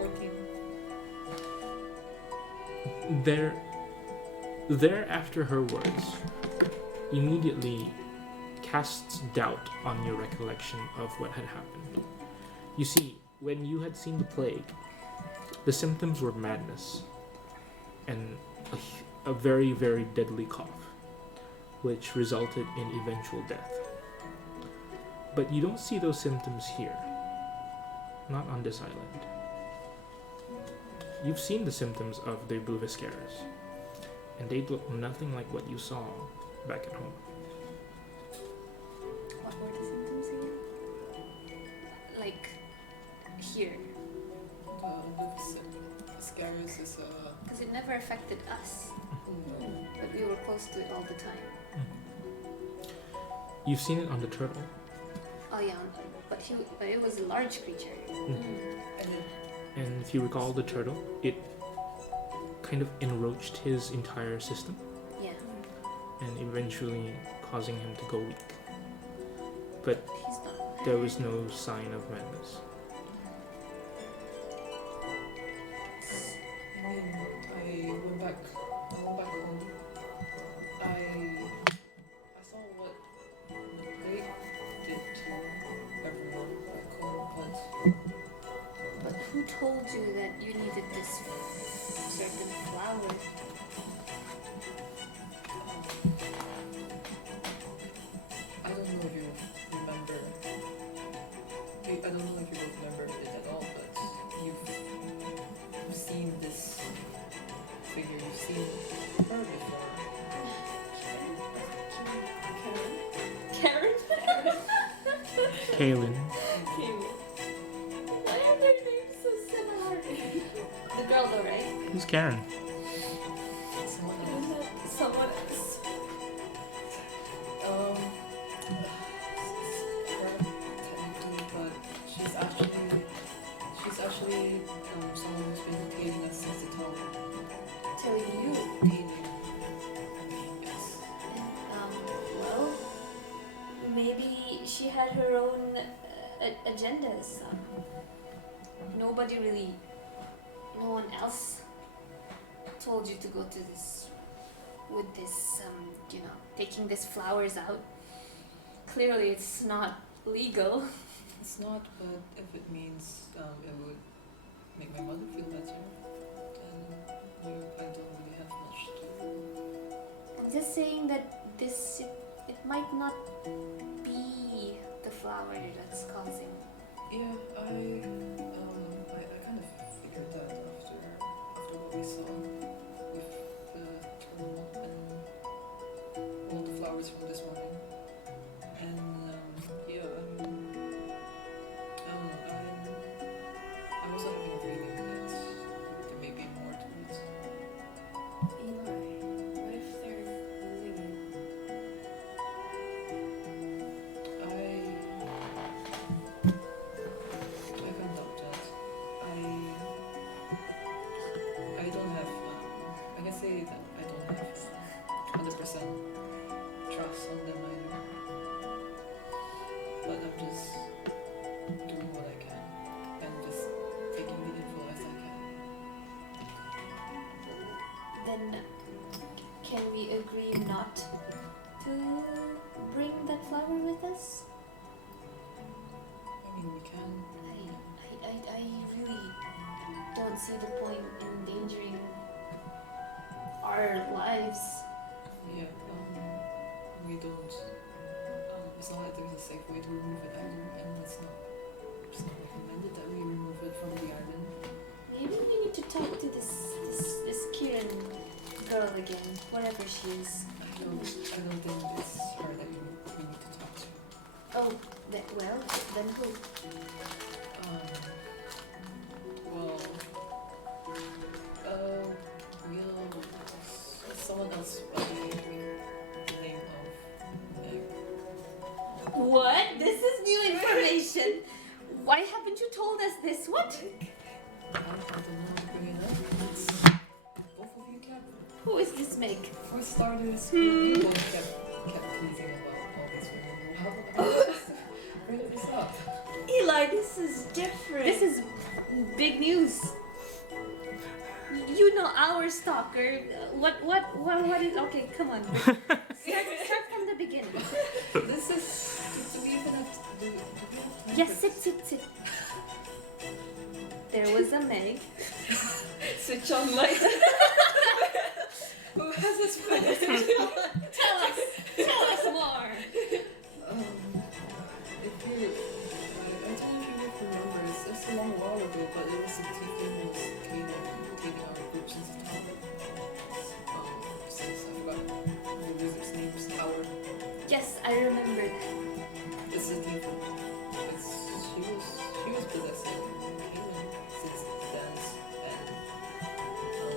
14. There after her words immediately casts doubt on your recollection of what had happened. You see, when you had seen the plague, the symptoms were madness and a very, very deadly cough, which resulted in eventual death. But you don't see those symptoms here. Not on this island. You've seen the symptoms of the Bouviscaris, and they look nothing like what you saw back at home. What were the symptoms again? Like here, The scaris is because it never affected us, but we were close to it all the time. You've seen it on the turtle. Oh yeah, but it was a large creature. and it, And if you recall the turtle, it kind of enroached his entire system Yeah, and eventually causing him to go weak. But he's not. there was no sign of madness. I mean, I went back home. I saw what they did to everyone back home, But who told you that you needed this certain flower? I don't know if you remember. I don't know if you remember it at all, but you've seen this figure. You've seen her before. Karen? Kaylin. Why are their names so similar? The girl though, right? Who's Karen? Someone else. Someone else. Technically, but she's actually someone who's been dating us since the town. Telling you. Dating. Yes. Well, maybe she had her own agendas. Nobody really, no one else told you to go to this, with this, taking these flowers out. Clearly it's not legal. It's not, but if it means it would make my mother feel better, then I don't really have much to. I'm just saying that it might not be the flower that's causing. Yeah, I kind of figured that after what we saw with the turtle and all the flowers from this morning. And yeah, I don't know. I also having a feeling that there may be more to it. Eli, what if they're losing you? I can't doubt that. I don't have. I can say that I don't have 100% trust on them either. But I'm just doing what I can and just taking the info as I can. Then can we agree not to bring that flower with us? I mean, we can. I really don't see the point in endangering our lives. Yeah. We don't. It's not like there's a safe way to remove it either, and it's not recommended that we remove it from the island. Maybe we need to talk to this Kieran girl again, wherever she is. I don't think it's her that we need to talk to. Oh, well, then who? Well, someone else by the name of Meg. What? This is new information. Why haven't you told us this? What? I don't know how to bring it up. It's both of you kept. Who is this Meg? For starters, you both kept teasing about all this women. How about bring this up? Eli, this is different. This is big news. You know our stalker. What is? Okay, come on. Start from the beginning. This is. Do we even have to do we have time Yes, for sit. There was a Meg. switch on light? Who has this Tell us more. If you ago, but it was the tiefling who was taking our group since the town. Since I forgot the wizard's name's Howard. Yes, I remember that. It's the tiefling. She was possessing Caitlin since the dance, and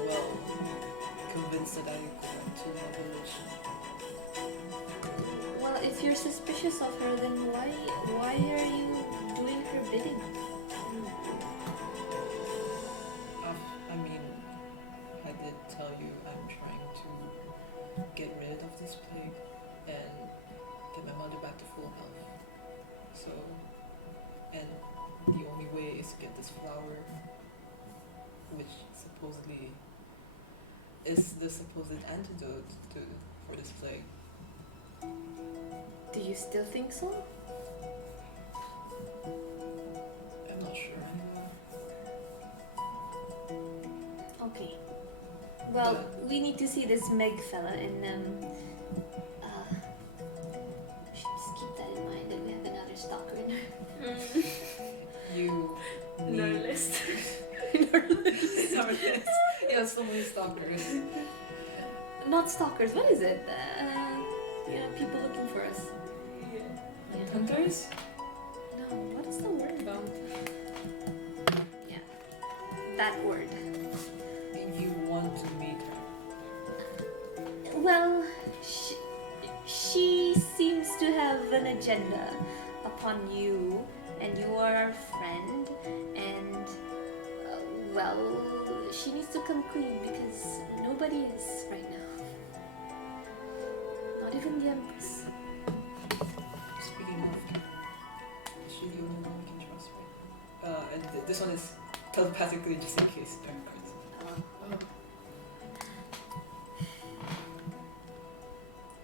well, convinced that I could actually have a relation. Well, if you're suspicious of her, then why are you doing her bidding? I mean, I did tell you I'm trying to get rid of this plague and get my mother back to full health. So, and the only way is to get this flower, which supposedly is the supposed antidote for this plague. Do you still think so? I'm not sure anymore. Okay. Well, we need to see this Meg fella, and we should just keep that in mind that we have another stalker in her. You In our need list. Sorry, yes. You have so many stalkers. Not stalkers. What is it? People looking for us. Yeah. Hunters? No. What is the word? Found. Yeah. That word. You want to meet her. Well, she seems to have an agenda upon you, and you are our friend, and well, she needs to come clean because nobody is right now. Not even the Empress. Speaking of, is she the only one we can trust, right? And this one is telepathically just in case dark cards.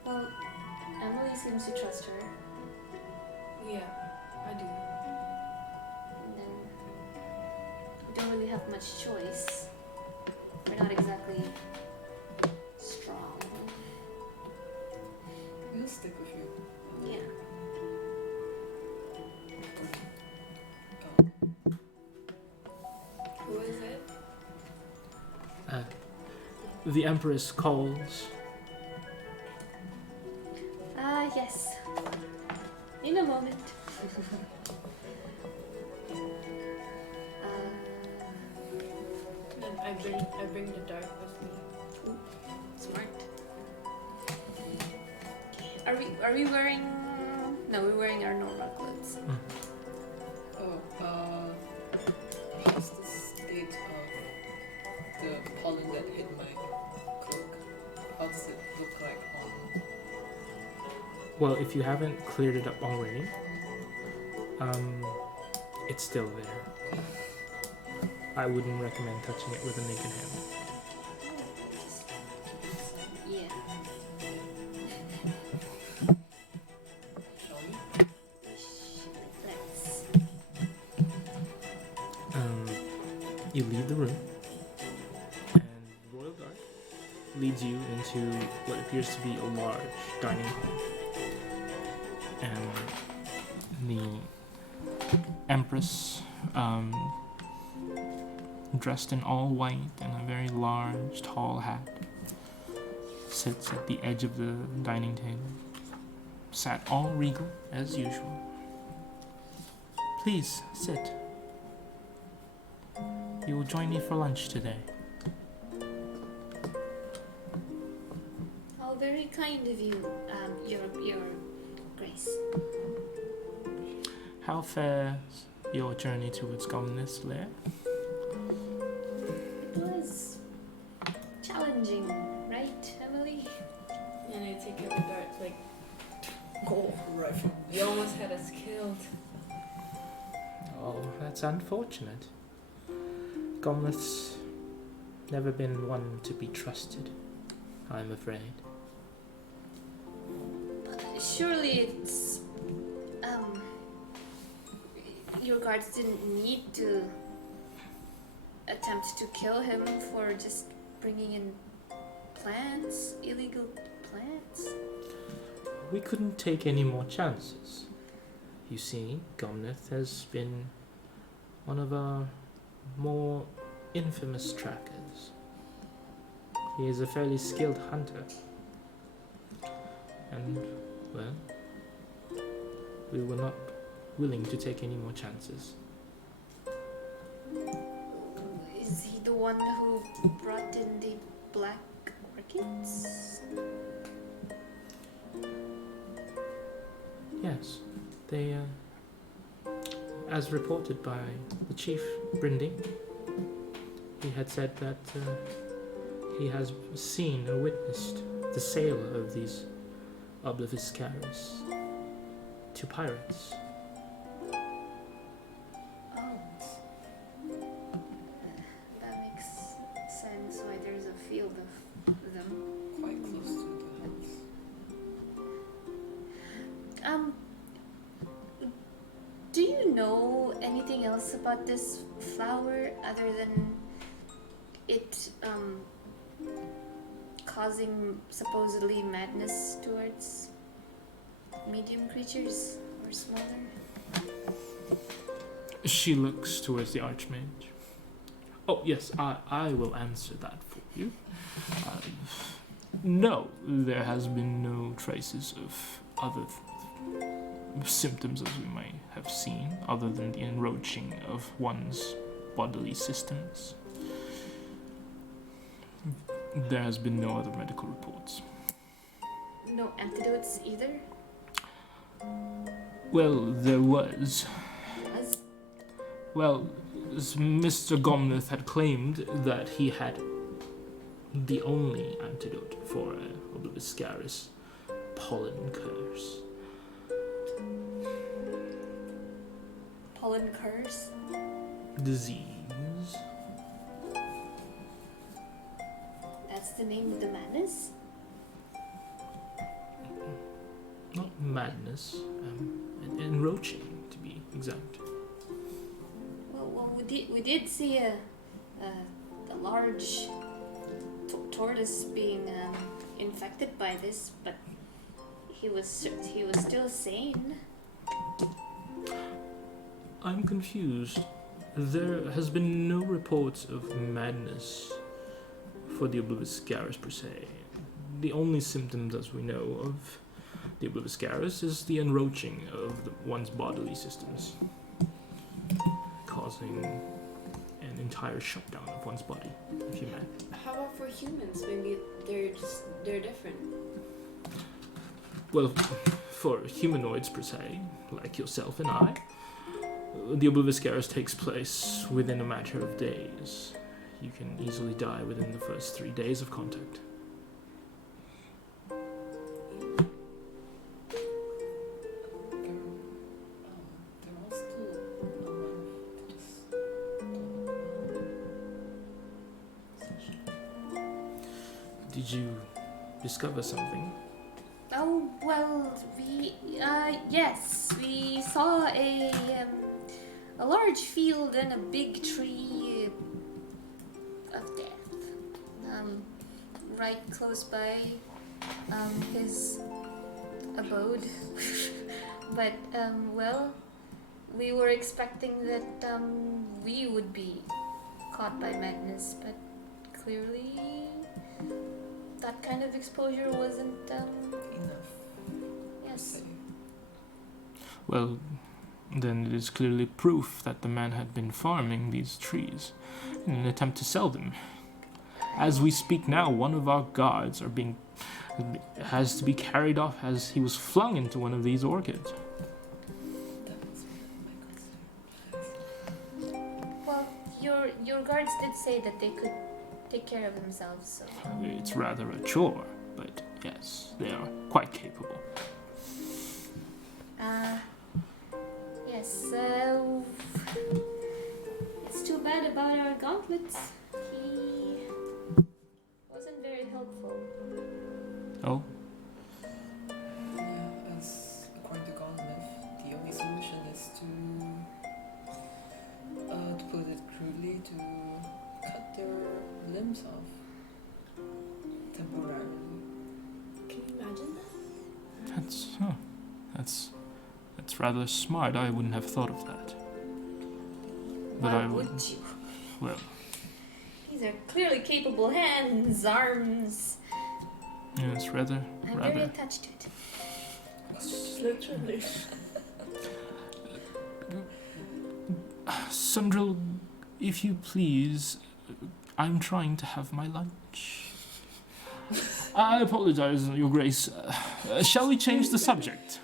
Well, Emily seems to trust her, Yeah, I do. and then we don't really have much choice. We're not exactly strong. We'll stick with you. Yeah. Who is it? The Empress calls. Ah, yes. In a moment. And I bring the dart with me. Smart. Are we wearing? No, we're wearing our normal clothes. How's the state of the pollen that hit my cloak? How does it look like on? Well, if you haven't cleared it up already, it's still there. I wouldn't recommend touching it with a naked hand. Yeah. Shall we? Let's. You leave the room, and Royal Guard leads you into what appears to be a large dining hall. And the Empress, dressed in all white and a very large, tall hat, sits at the edge of the dining table, sat all regal as usual. Please sit. You will join me for lunch today. How very kind of you, Your Grace. How fares your journey towards Gomnaeth's lair? It was challenging, right, Emily? And I take out the dart, like, Go rifle. you almost had us killed. Oh, that's unfortunate. Gomnaeth's never been one to be trusted, I'm afraid. But surely it's your guards didn't need to attempt to kill him for just bringing in plants, illegal plants. We couldn't take any more chances. You see, Gomnaeth has been one of our more infamous trackers. He is a fairly skilled hunter. And, well, we were not willing to take any more chances. Is he the one who brought in the black orchids? Yes, they, as reported by the chief, Brindy, he had said that he has seen or witnessed the sale of these Obliviscaris to pirates. Oh. That makes sense why there's a field of them. Quite close to the house. Do you know anything else about this flower other than it causing supposedly madness towards medium creatures or smaller? She looks towards the Archmage. Oh, yes, I will answer that for you. No, there has been no traces of other symptoms as we may have seen, other than the enroaching of one's bodily systems. There has been no other medical reports. No antidotes either? Well, there was. As Well, Mr. Gomnaeth had claimed that he had the only antidote for Obliviscaris pollen curse. pollen curse? Disease. That's the name of the madness? Not madness, enroaching, to be exact. Well, we did see a large tortoise being infected by this, but he was still sane. I'm confused. There has been no reports of madness for the Obliviscaris per se. The only symptoms, as we know, of the Obliviscaris is the enroaching of one's bodily systems, causing an entire shutdown of one's body, if you may. How about for humans? Maybe they're different. Well, for humanoids per se, like yourself and I, the Obliviscaris takes place within a matter of days. You can easily die within the first 3 days of contact. There was still a month to just Mm-hmm. Did you discover something? Oh, well, yes, we saw a large field and a big tree of death, right close by, his abode. But, well, we were expecting that, we would be caught by madness, but clearly that kind of exposure wasn't, enough. yes. Say. Well, then it is clearly proof that the man had been farming these trees in an attempt to sell them. As we speak now, one of our guards has to be carried off as he was flung into one of these orchids. That was my concern. Well, your guards did say that they could take care of themselves, so. It's rather a chore, but yes, they are quite capable. Yes, it's too bad about our gauntlets. He wasn't very helpful. Oh, Yeah, as according to Gomnaeth, the only solution is to put it crudely, to cut their limbs off temporarily. Can you imagine that? that's rather smart. I wouldn't have thought of that. But Why I would would. you? Well, These are clearly capable hands, arms. yes, rather. I'm very attached to it. Literally. Sundril, if you please, I'm trying to have my lunch. I apologize, Your Grace. Shall we change the subject?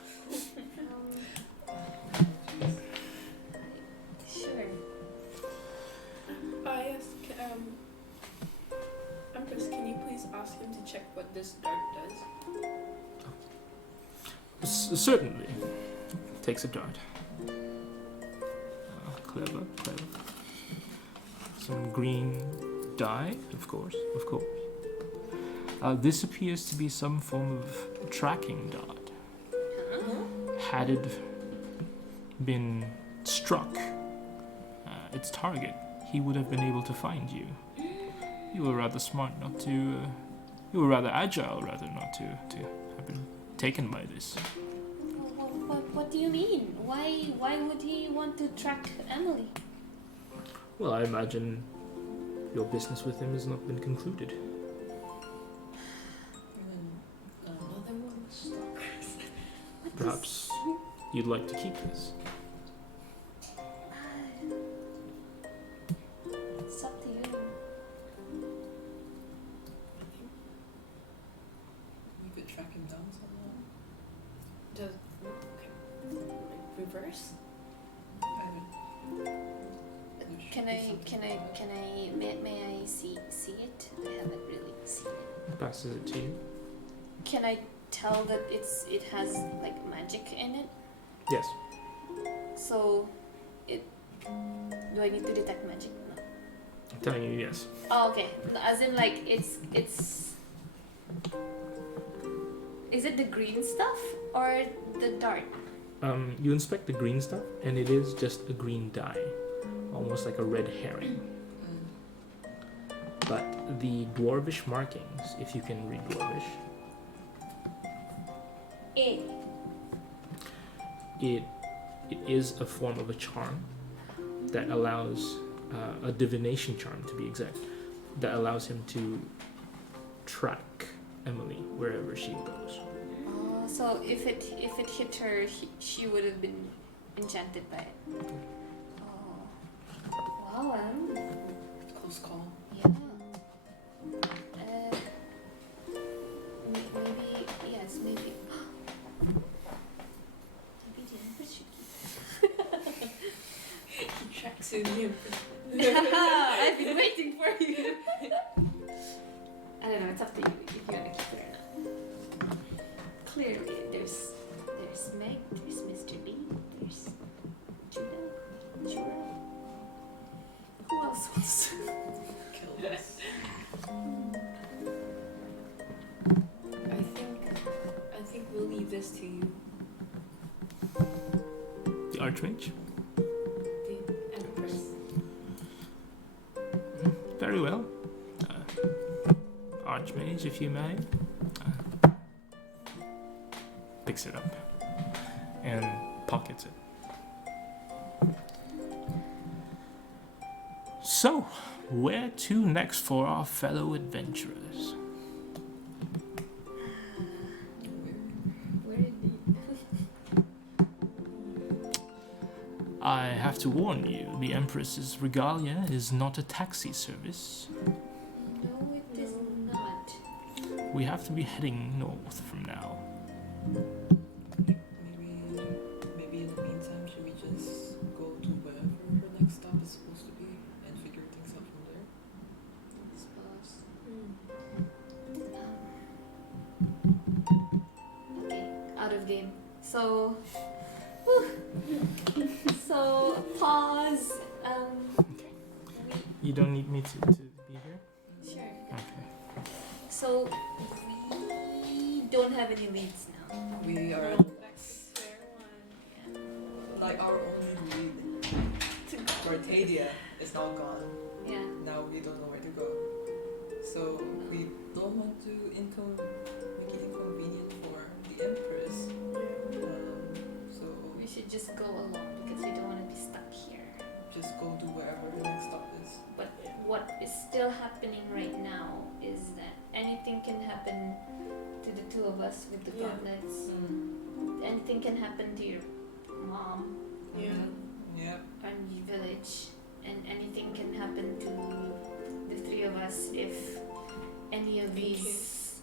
Sure. Yes, Empress, can you please ask him to check what this dart does? Certainly. Takes a dart. Clever. Some green dye, of course. This appears to be some form of tracking dart. Had it been struck its target, he would have been able to find you. You were rather smart not to. You were rather agile, rather not to have been taken by this. What do you mean? Why would he want to track Emily? Well, I imagine your business with him has not been concluded. Another one was stalkers. Perhaps you'd like to keep this. It's up to you. We could track him down somehow. Does like reverse? May I see it? I haven't really seen it. Passes it to you. Can I tell that it has like magic in it? Yes. So, do I need to detect magic? No. I'm telling you, yes. Oh, okay. As in, like, it's. Is it the green stuff or the dart? You inspect the green stuff, and it is just a green dye, almost like a red herring. But the dwarvish markings, if you can read dwarvish, it is a form of a charm that allows a divination charm, to be exact, that allows him to track Emily wherever she goes. So if it hit her, she would have been enchanted by it. Oh, wow. Close call. Yeah. Maybe yes, maybe. Maybe the Empress should keep. He tracks in the Empress. I've been waiting for you. I don't know. It's up to you if you want to keep it or not. Clearly, there's Meg, there's Mr. B, there's Jura. Who else wants to Kill us. I think we'll leave this to you, The Archmage? the Empress. Very well. Archmage, if you may. Picks it up and pockets it. So, where to next for our fellow adventurers? Where did I have to warn you, the Empress's regalia is not a taxi service. No, it is not. We have to be heading north from now. Maybe in the meantime, should we just go to wherever her next stop is supposed to be and figure things out from there? I suppose. Okay, out of game. So, so pause. You don't need me to be here? Sure. Okay. So we don't have any leads now. We are Back to square one. like our only lead. Gortadia is now gone. Yeah. Now we don't know where to go. So we don't want to make it inconvenient for the Empress. So We should just go along because we don't want to be stuck here. just go to wherever the next stop is. But what is still happening right now is that anything can happen to the two of us with the Yeah. gauntlets. Anything can happen to your mom Yeah. Yeah. and your village, and anything can happen to the three of us if any of these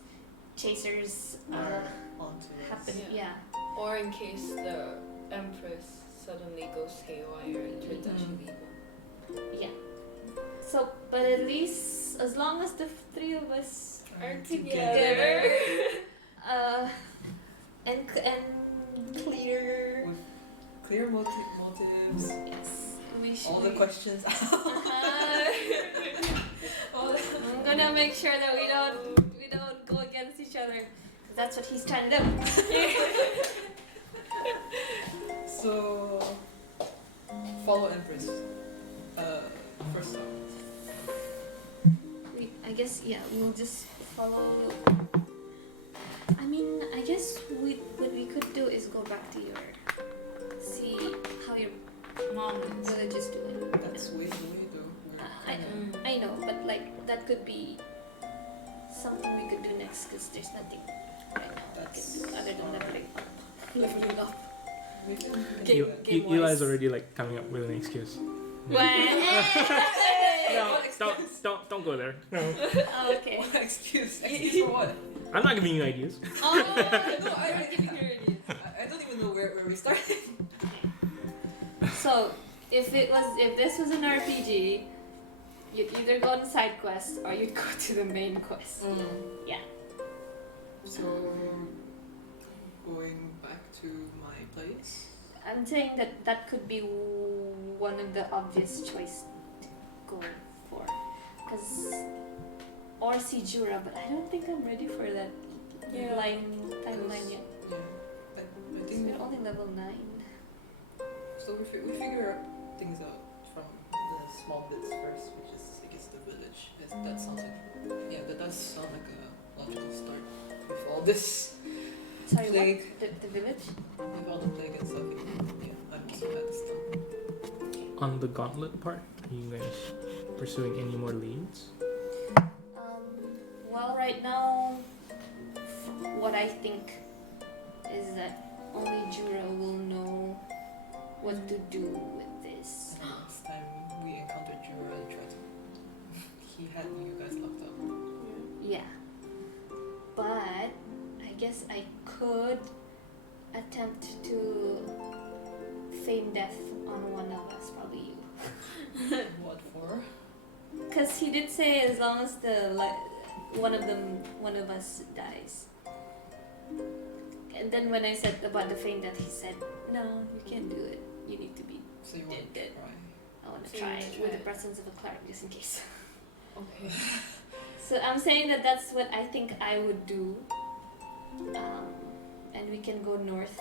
chasers Onto us. happen. Yeah. Or in case the Empress suddenly goes haywire and turns out she's evil. Yeah. So, but at least as long as the three of us are together, and clear. With clear motives. Yes, we should. All the questions out. I'm gonna make sure that we don't go against each other. That's what he's trying to do. So follow Empress. First off. I guess we'll just follow. I mean, I guess what we could do is go back to see how your mom and village is doing. That's way away though. We're kinda- I know, but like that could be something we could do next because there's nothing right now we can do other than leveling up. we can Game- do that. game Eli's wise. already like coming up with an excuse. No, Don't go there. No, oh, okay. What excuse? Excuse for what? I'm not giving you ideas. Oh, No, you're giving her ideas. I don't even know where we started. So, if this was an RPG, you'd either go on side quest or you'd go to the main quest. Yeah. So going back to my place. I'm saying that could be one of the obvious choice to go for, or see Jura, but I don't think I'm ready for that timeline yet. Yeah. I So think we're only level 9. so. We figure things out from the small bits first, which is I guess the village. That sounds like that does sound like a logical start with all this Sorry, plague. what? The village? With all the plague and stuff. Yeah, I'm also at this time. On the gauntlet part, are you guys pursuing any more leads? Well, right now, what I think is that only Jura will know what to do with this. Last time we encountered Jura and tried to. He had you guys locked up. Yeah. But I guess I could attempt to feign death on one of us, probably you. What for? Because he did say as long as one of us dies. And then when I said about the feign death, he said, "No, you can't do it. You need to be So you want to dead. try? I want to So you try wanna try with the it. presence of a cleric just in case." Okay. So I'm saying that's what I think I would do. And we can go north,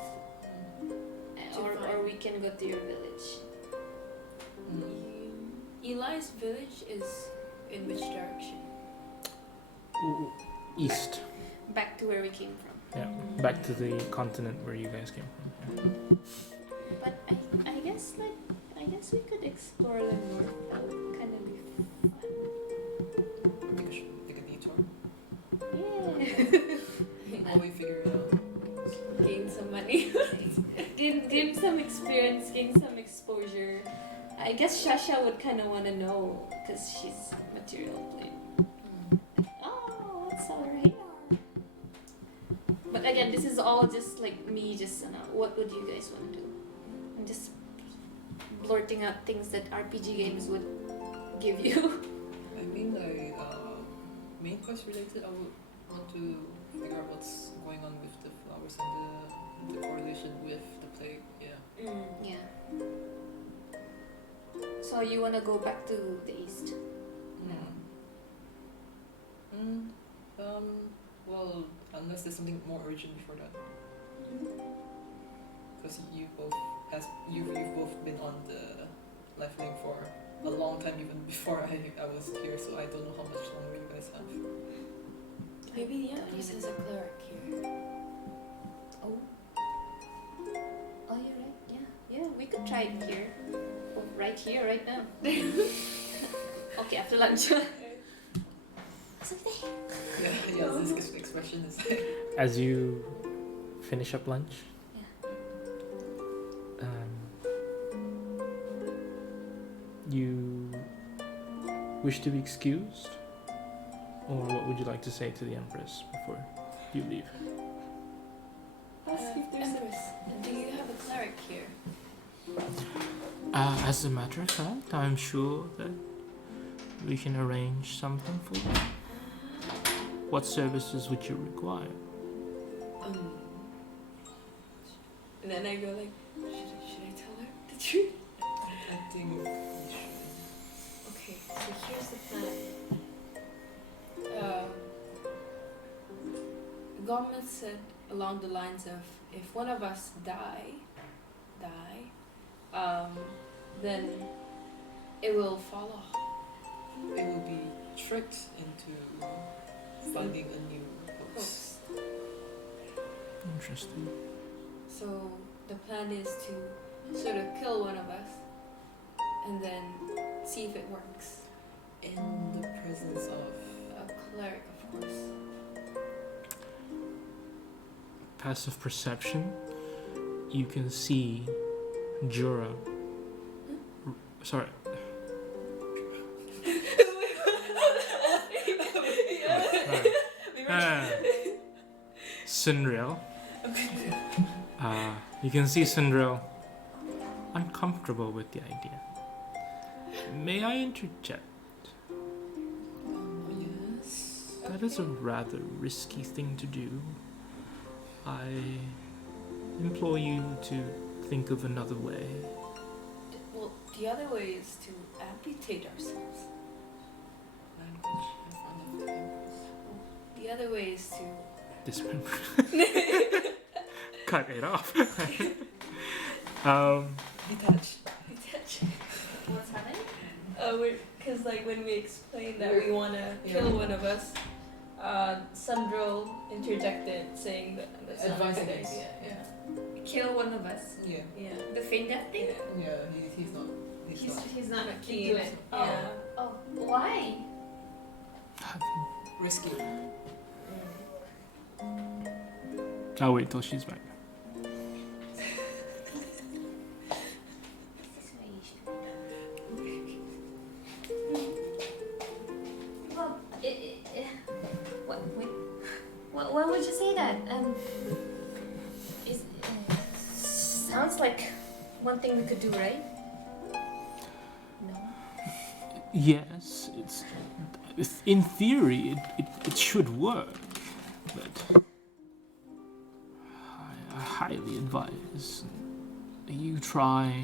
or we can go to your village. Eli's village is in which direction? East. Back to where we came from. Yeah, back to the continent where you guys came from. But I guess we could explore the north. That would kind of be fun. Take a detour. Yeah. While we figure it out. Gain some money. gain some experience, gain some exposure. I guess Shasha would kind of want to know because she's material plate. Oh, what's over here? But again, this is all just like me. What would you guys want to do? I'm just blurting out things that RPG games would give you. I mean, main quest related, I would want to figure out what's going on with the flowers and the correlation with the plague. Yeah. Yeah. So you want to go back to the east? Well, unless there's something more urgent before that. Because you've both been on the lifelink for a long time, even before I was here. So I don't know how much longer you guys have. Maybe the Empress has a cleric here. Oh, you're right. Yeah, we could try it here. Oh, right right here, right now. Okay, after lunch. Yeah, this expression is As you finish up lunch, you wish to be excused, or what would you like to say to the Empress before you leave? Empress, do you have a cleric here? As a matter of fact, I'm sure that we can arrange something for you. What services would you require? And then I go like, should I tell her the truth? I think we should. Okay, so here's the plan. Gomnaeth said along the lines of, if one of us die, then it will follow. It will be tricked into finding a new host. Interesting. So the plan is to sort of kill one of us and then see if it works. In the presence of A cleric, of course. Passive perception, you can see Jura. Sorry. Sindrel. You can see Sindrel uncomfortable with the idea. May I interject? yes. That is a rather risky thing to do. I implore you to think of another way. Well, the other way is to amputate ourselves. Language in front of the Empress. The other way is to Dismember. Cut it off. Detach. detach. What's happening? Because like when we explained that we want to kill one of us, Sandro interjected saying that that's not a good Advising us. idea. Yeah. Kill one of us. Yeah. Yeah. The feign death thing? Yeah, he's not. He's not keen. into it. Yeah. Oh, why? Risky. I'll wait till she's back. This is why you should. Well, why would you say that? Sounds like one thing we could do, right? No. Yes, it's in theory it should work, but I highly advise you try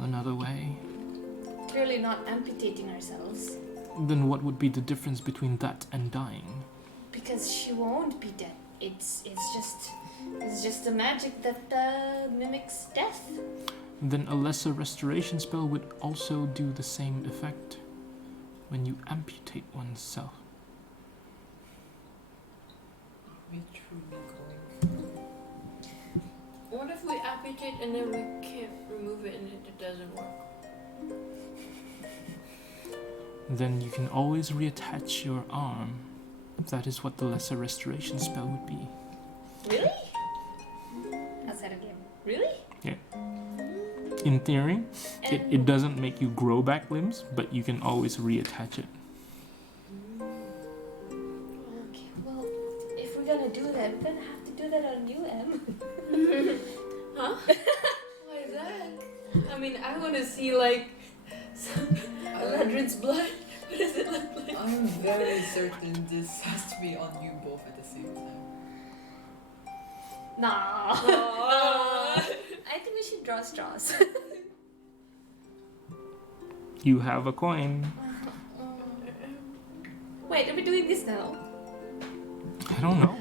another way. Clearly not amputating ourselves. Then what would be the difference between that and dying? Because she won't be dead. It's just a magic that mimics death. Then a lesser restoration spell would also do the same effect when you amputate oneself. Are we truly going? What if we amputate and then we can't remove it and it doesn't work? Then you can always reattach your arm. That is what the lesser restoration spell would be. Really? How's that again? Really? In theory, it And- doesn't make you grow back limbs, but you can always reattach it. Okay, well, if we're gonna do that, we're gonna have to do that on you, Em. Huh? Why is that? I mean, I want to see like Ladrin's blood. What does it look like? I'm very certain this has to be on you both at the same time. Nah. Aww. I think we should draw straws. You have a coin. Wait, are we doing this now? I don't know.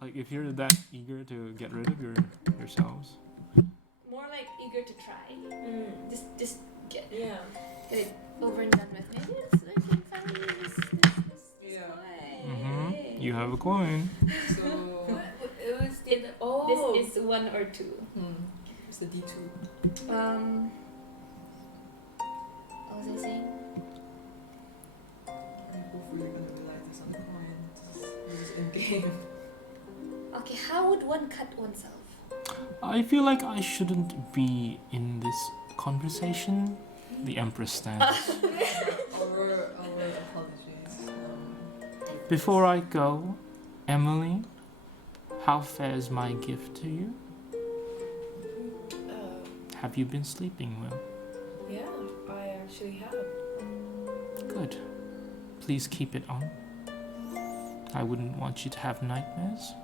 Like, if you're that eager to get rid of yourselves. More like eager to try. Just get Yeah. it over and done with. Maybe it's I can finally this Yeah. way. You have a coin. So, It was the This is 1 or 2. it's the D2. game. Okay, how would one cut oneself? I feel like I shouldn't be in this conversation. The Empress stands. Our apologies. Before I go, Emily, how fares my gift to you? Have you been sleeping well? Yeah, I actually have. Good. Please keep it on. I wouldn't want you to have nightmares.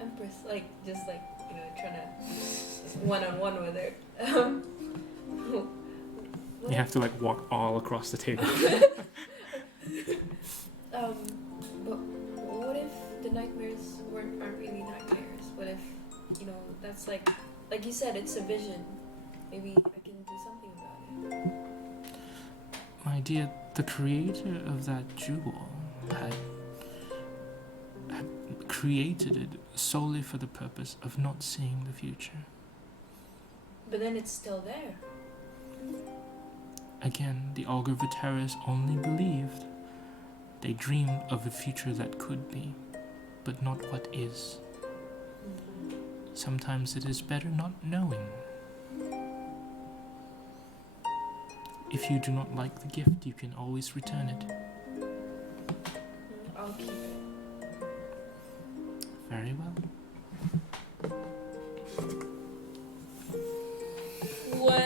Empress, like, just like, you know, trying to one-on-one with her. You have to like walk all across the table. But what if the nightmares aren't really nightmares? What if, you know, that's like you said, it's a vision. Maybe I can do something about it. My dear, the creator of that jewel had created it solely for the purpose of not seeing the future. But then it's still there. Again, the Augur Viteris only believed. They dreamed of a future that could be, but not what is. Sometimes it is better not knowing. If you do not like the gift, you can always return it. I'll keep it. Very well. What?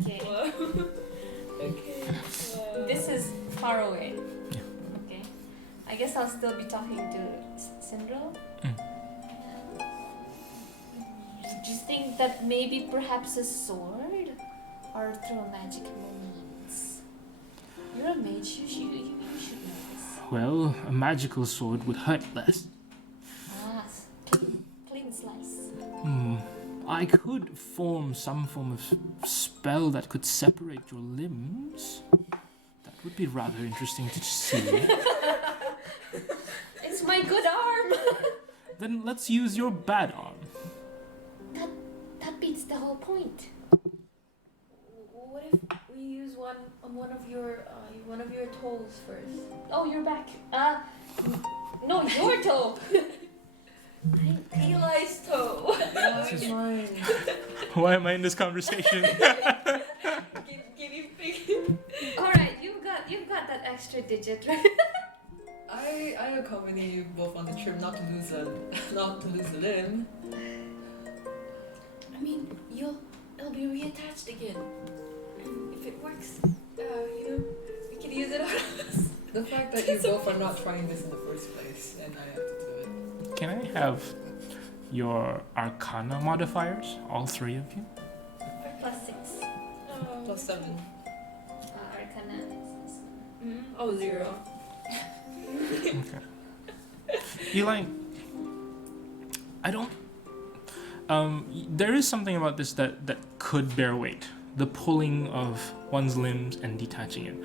Okay. Okay. This is far away. Yeah. Okay. I guess I'll still be talking to Syndrome. Do you think that maybe perhaps a sword? Or through a magical means? You're a mage, you should know this. Well, a magical sword would hurt less. Ah, clean slice. I could form some form of spell that could separate your limbs. That would be rather interesting to see. It's my good arm! Then let's use your bad arm. That beats the whole point. What if we use one of your toes first? Oh, you're back. No, your toe. Eli's toe. That's mine. Why am I in this conversation? Guinea pig. All right, you've got that extra digit, right? I accompany you both on the trip, not to lose a limb. I mean, it'll be reattached again. And if it works, you know, we can use it on us. The fact that you both are not trying this in the first place, and I have to do it. Can I have your Arcana modifiers, all three of you? +6. +7. Arcana. Oh, 0. Okay. Eli, I don't. There is something about this that could bear weight. The pulling of one's limbs and detaching it.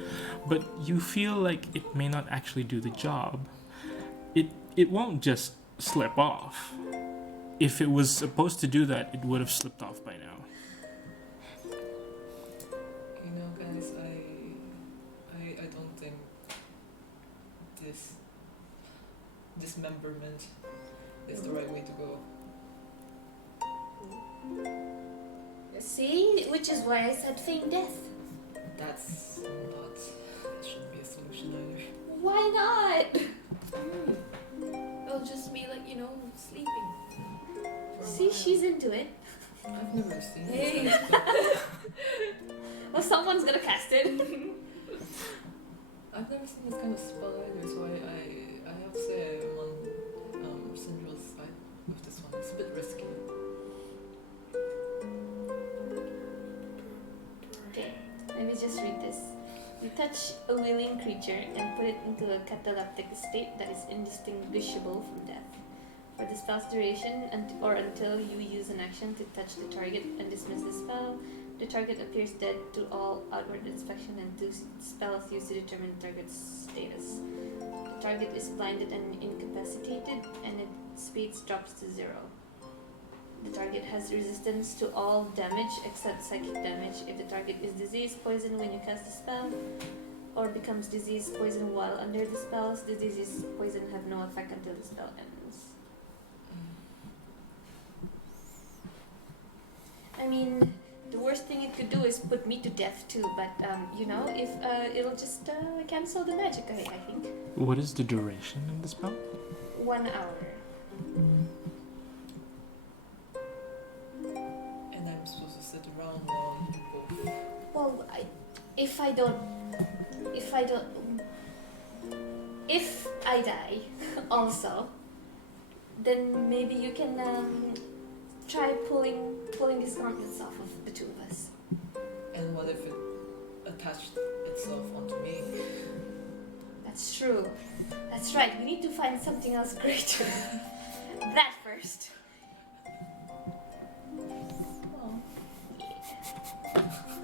But you feel like it may not actually do the job. It won't just slip off. If it was supposed to do that, it would have slipped off by now. You know, guys, I don't think this dismemberment is the right way to go. See? Which is why I said feign death. That shouldn't be a solution either. Why not? It'll just be like, you know, sleeping. For a See, while. she's into it. I've never seen Hey. this kind of stuff. Well, someone's gonna cast it. I've never seen this kind of spell either, so I have to say I'm on Syndra's side with this one. It's a bit risky. Okay, let me just read this. You touch a willing creature and put it into a cataleptic state that is indistinguishable from death. For the spell's duration, or until you use an action to touch the target and dismiss the spell, the target appears dead to all outward inspection and to spells used to determine the target's status. The target is blinded and incapacitated, and its speed drops to 0. The target has resistance to all damage except psychic damage. If the target is diseased, poisoned when you cast the spell, or becomes disease poison while under the spells. The disease poison have no effect until the spell ends. I mean, the worst thing it could do is put me to death too, but you know, if it'll just cancel the magic, I think. What is the duration of the spell? 1 hour. And I'm supposed to sit around while you both. Well, if I die also, then maybe you can try pulling these gauntlets off of the two of us. And what if it attached itself onto me? That's true. That's right. We need to find something else greater. That first. Oh,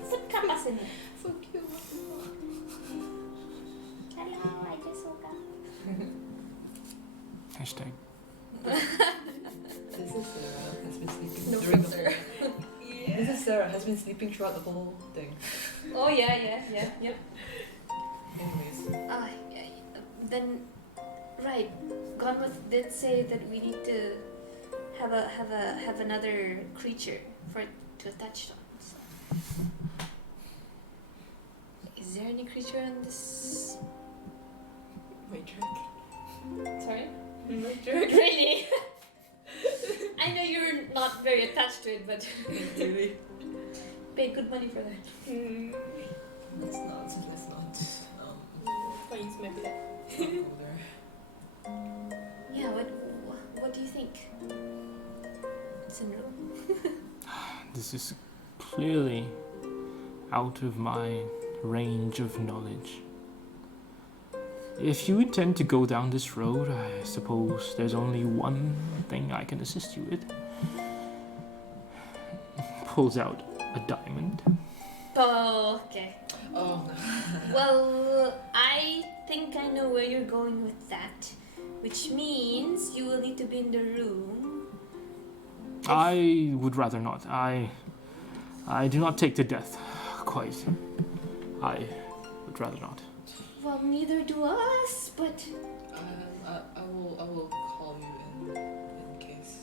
Some kapas in here. so cute. Hello, I just woke up. Hashtag. This is Sarah has been sleeping No during the filter. whole. This is Sarah has been sleeping throughout the whole thing. Oh yeah. Yep. Anyways, Then, right. Gomnaeth did say that we need to have another creature for it to attach on. So. Is there any creature on this? my trick. Sorry. My trick. Really? I know you're not very attached to it, but Really? pay good money for that. Let's not. Points maybe that. Go there. Yeah. What do you think? Syndrome. This is clearly out of my range of knowledge. If you intend to go down this road, I suppose there's only one thing I can assist you with. Pulls out a diamond. Oh, okay. Oh. Well, I think I know where you're going with that, which means you will need to be in the room. I would rather not. I do not take to death. Quite. I would rather not. Well, neither do us, but I will call you in case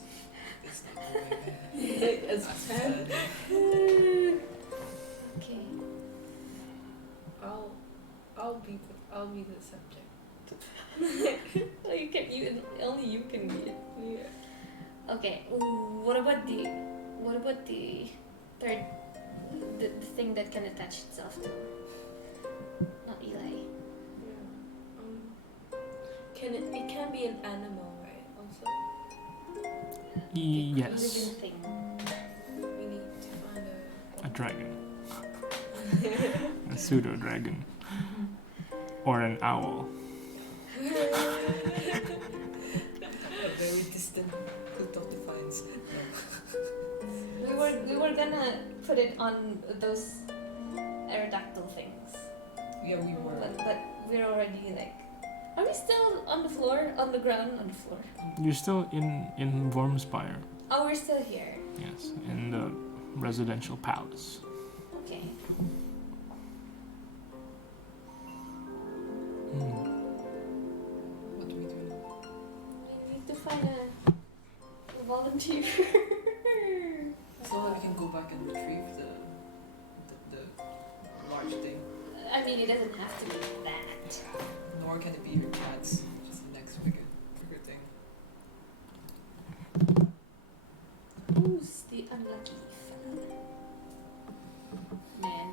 it's not going. As Sad. okay. I'll be the subject. Only you can be it. Yeah. Okay. What about the third, the thing that can attach itself to? Not Eli. It can be an animal, right? Also, Yes. Living thing. we need to find A dragon. A pseudo dragon. Or an owl. A very distant put of defiance. We were gonna put it on those aerodactyl things, Yeah, we were. but we're already like. Are we still on the floor? On the ground? On the floor? You're still in Vormspire. Oh, we're still here. Yes, in the residential palace. Okay. What do we do? We need to find a volunteer. So that we can go back and retrieve the large thing. I mean, it doesn't have to be that. Nor can it be your cats. Just the next bigger thing. Who's the unlucky fellow? Man,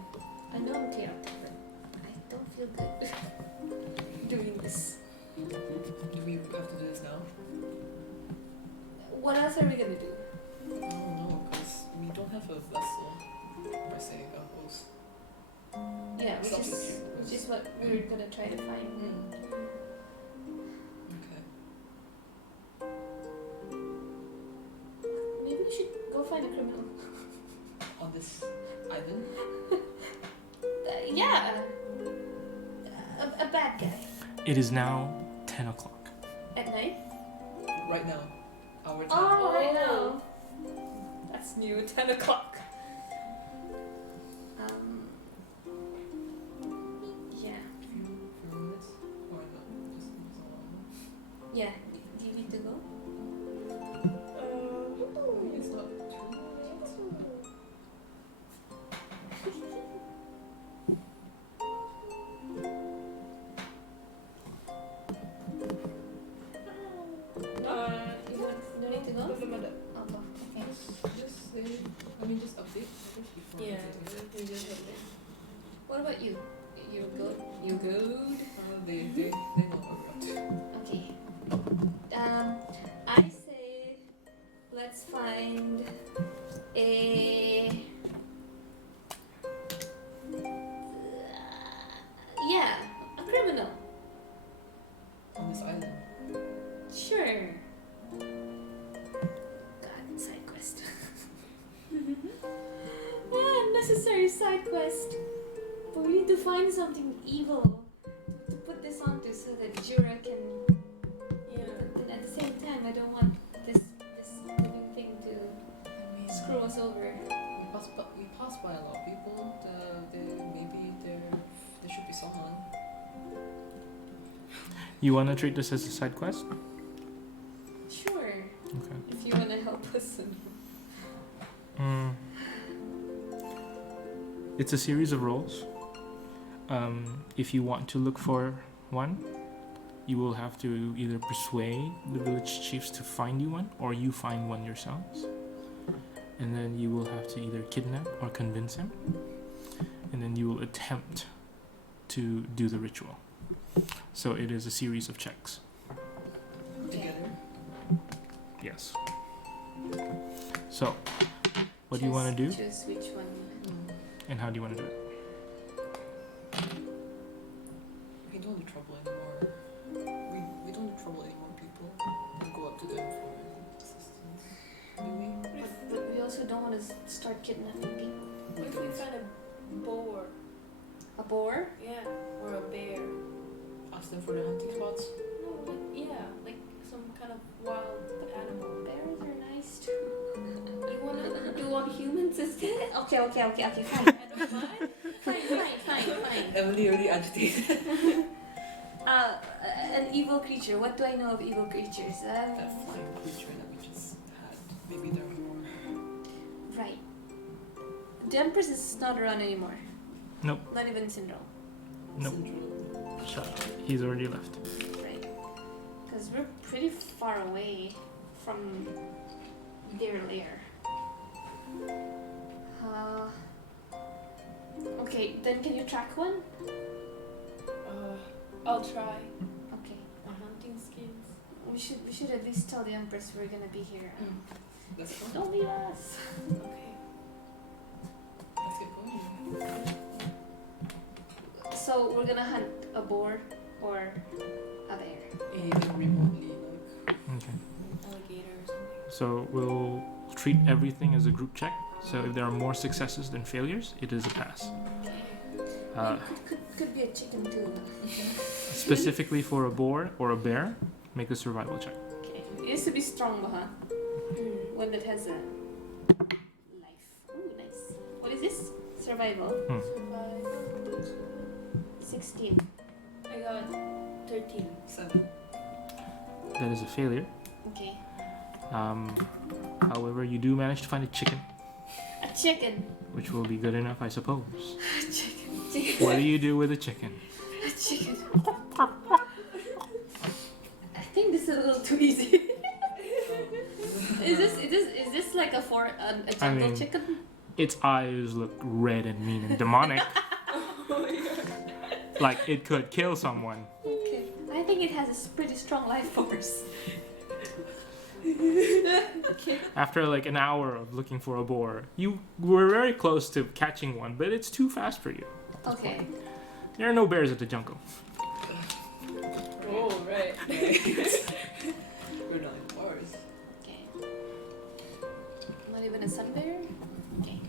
I know I'm chaotic, but I don't feel good doing this. Do we have to do this now? What else are we gonna do? I don't know, because we don't have a vessel per se, a host. Yeah, which Substitute. is what we were gonna try to find. Okay. Maybe we should go find a criminal. On this island? Yeah, a bad guy. It is now 10 o'clock. At night? Right now. Our time. Oh, right now. That's new, 10 o'clock. Yeah. Yeah, we just hit it. What about you? You good? You good? They know what we're up to. Okay. I say let's find a a criminal. On this island. Sure. God, side quest. Unnecessary side quest. But we need to find something evil to put this onto so that Jura can. Yeah. But at the same time, I don't want this living thing to screw us over. We pass by a lot of people. Maybe there should be someone. You want to treat this as a side quest? Sure. Okay. If you want to help us. It's a series of roles. If you want to look for one, you will have to either persuade the village chiefs to find you one, or you find one yourselves. And then you will have to either kidnap or convince him. And then you will attempt to do the ritual. So it is a series of checks. Together. Yes. So, what do you want to do, Choose which one. and how do you want to do it? We don't need trouble anymore. We don't need trouble anymore, people. Don't go up to them for assistance. Do we? But we also don't want to start kidnapping people. What if we find a boar? A boar? Yeah, or a bear? Ask them for the hunting spots. No, like some kind of wild animal. Bears are nice too. You wanna do on humans instead? Okay, fine. I don't mind. fine. Emily already agitated. An evil creature. What do I know of evil creatures? That flying creature that we just had. Maybe there are more. Right. The Empress is not around anymore. Nope. Not even Syndrome. Nope. Syndrome. Shut up. He's already left. Right. Because we're pretty far away from their lair. Okay, then can you track one? I'll try. Okay. My hunting skills. We should at least tell the Empress we're gonna be here. Let's go. Don't leave us. Okay. Let's get going. So we're gonna hunt a boar or a bear. Anything remotely Okay. Alligator or something. So we'll treat everything as a group check. So if there are more successes than failures, it is a pass. Could be a chicken too. Specifically for a boar or a bear, make a survival check. Okay. It needs to be strong, huh? One that has a life. Ooh, nice. What is this? Survival. Survive. 16. I got 13. 7. That is a failure. Okay. However, you do manage to find a chicken, A chicken. which will be good enough, I suppose. A chicken. What do you do with a chicken? A chicken. I think this is a little too easy. Is this like a jungle mean- chicken? Its eyes look red and mean and demonic. Like it could kill someone. Okay. I think it has a pretty strong life force. Okay. After like an hour of looking for a boar, you were very close to catching one, but it's too fast for you. Okay. There are no bears at the jungle. Oh, right. We're not in bars. Okay. Not even a sun bear? Okay.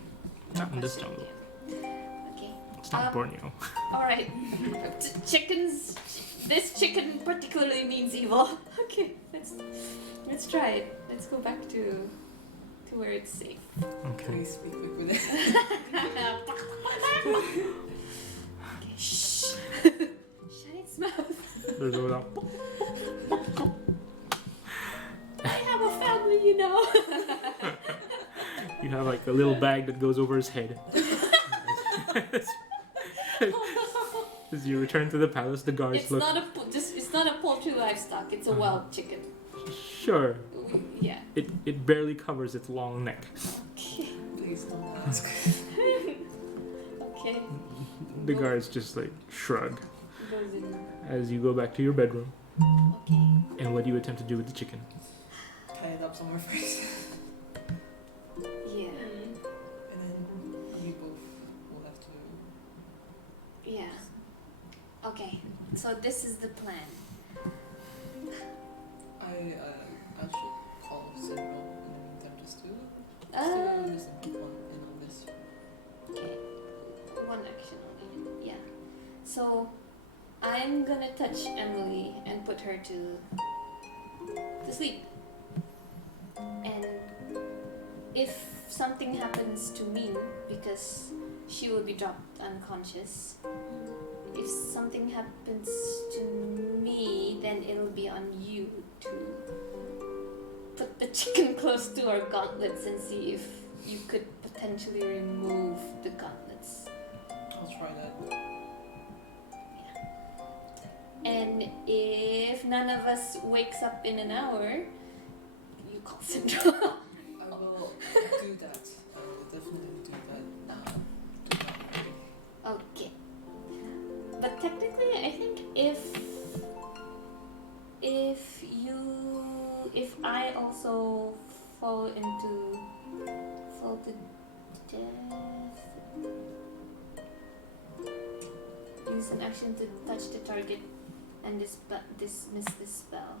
Not in this jungle. Okay. It's not Borneo. Alright. Chickens. This chicken particularly means evil. Okay, let's try it. Let's go back to where it's safe. Okay. Please be quick with it. Okay, shh. Shut its mouth. There's a I have a family, you know. You have like a little bag that goes over his head. As you return to the palace, the guards It's look. it's not a poultry livestock. It's a wild chicken. Sure. Yeah. It barely covers its long neck. Okay. Please Please don't ask. Okay. The guards just like shrug Goes in. as you go back to your bedroom. Okay. And what do you attempt to do with the chicken? Tie it up somewhere first. Yeah. And then we both will have to. Yeah. Okay. So this is the plan. I should call Central in the meantime just to Uh, listen to one in on this. Okay. One action only. Yeah. So I'm gonna touch Emily and put her to sleep. And if something happens to me, because she will be dropped unconscious. If something happens to me, then it'll be on you to put the chicken close to our gauntlets and see if you could potentially remove the gauntlets. I'll try that. And if none of us wakes up in an hour, you call Central. I will do that. I will definitely do that. Do that. Okay. But technically, I think if I also fall to death, use an action to touch the target and dismiss the spell.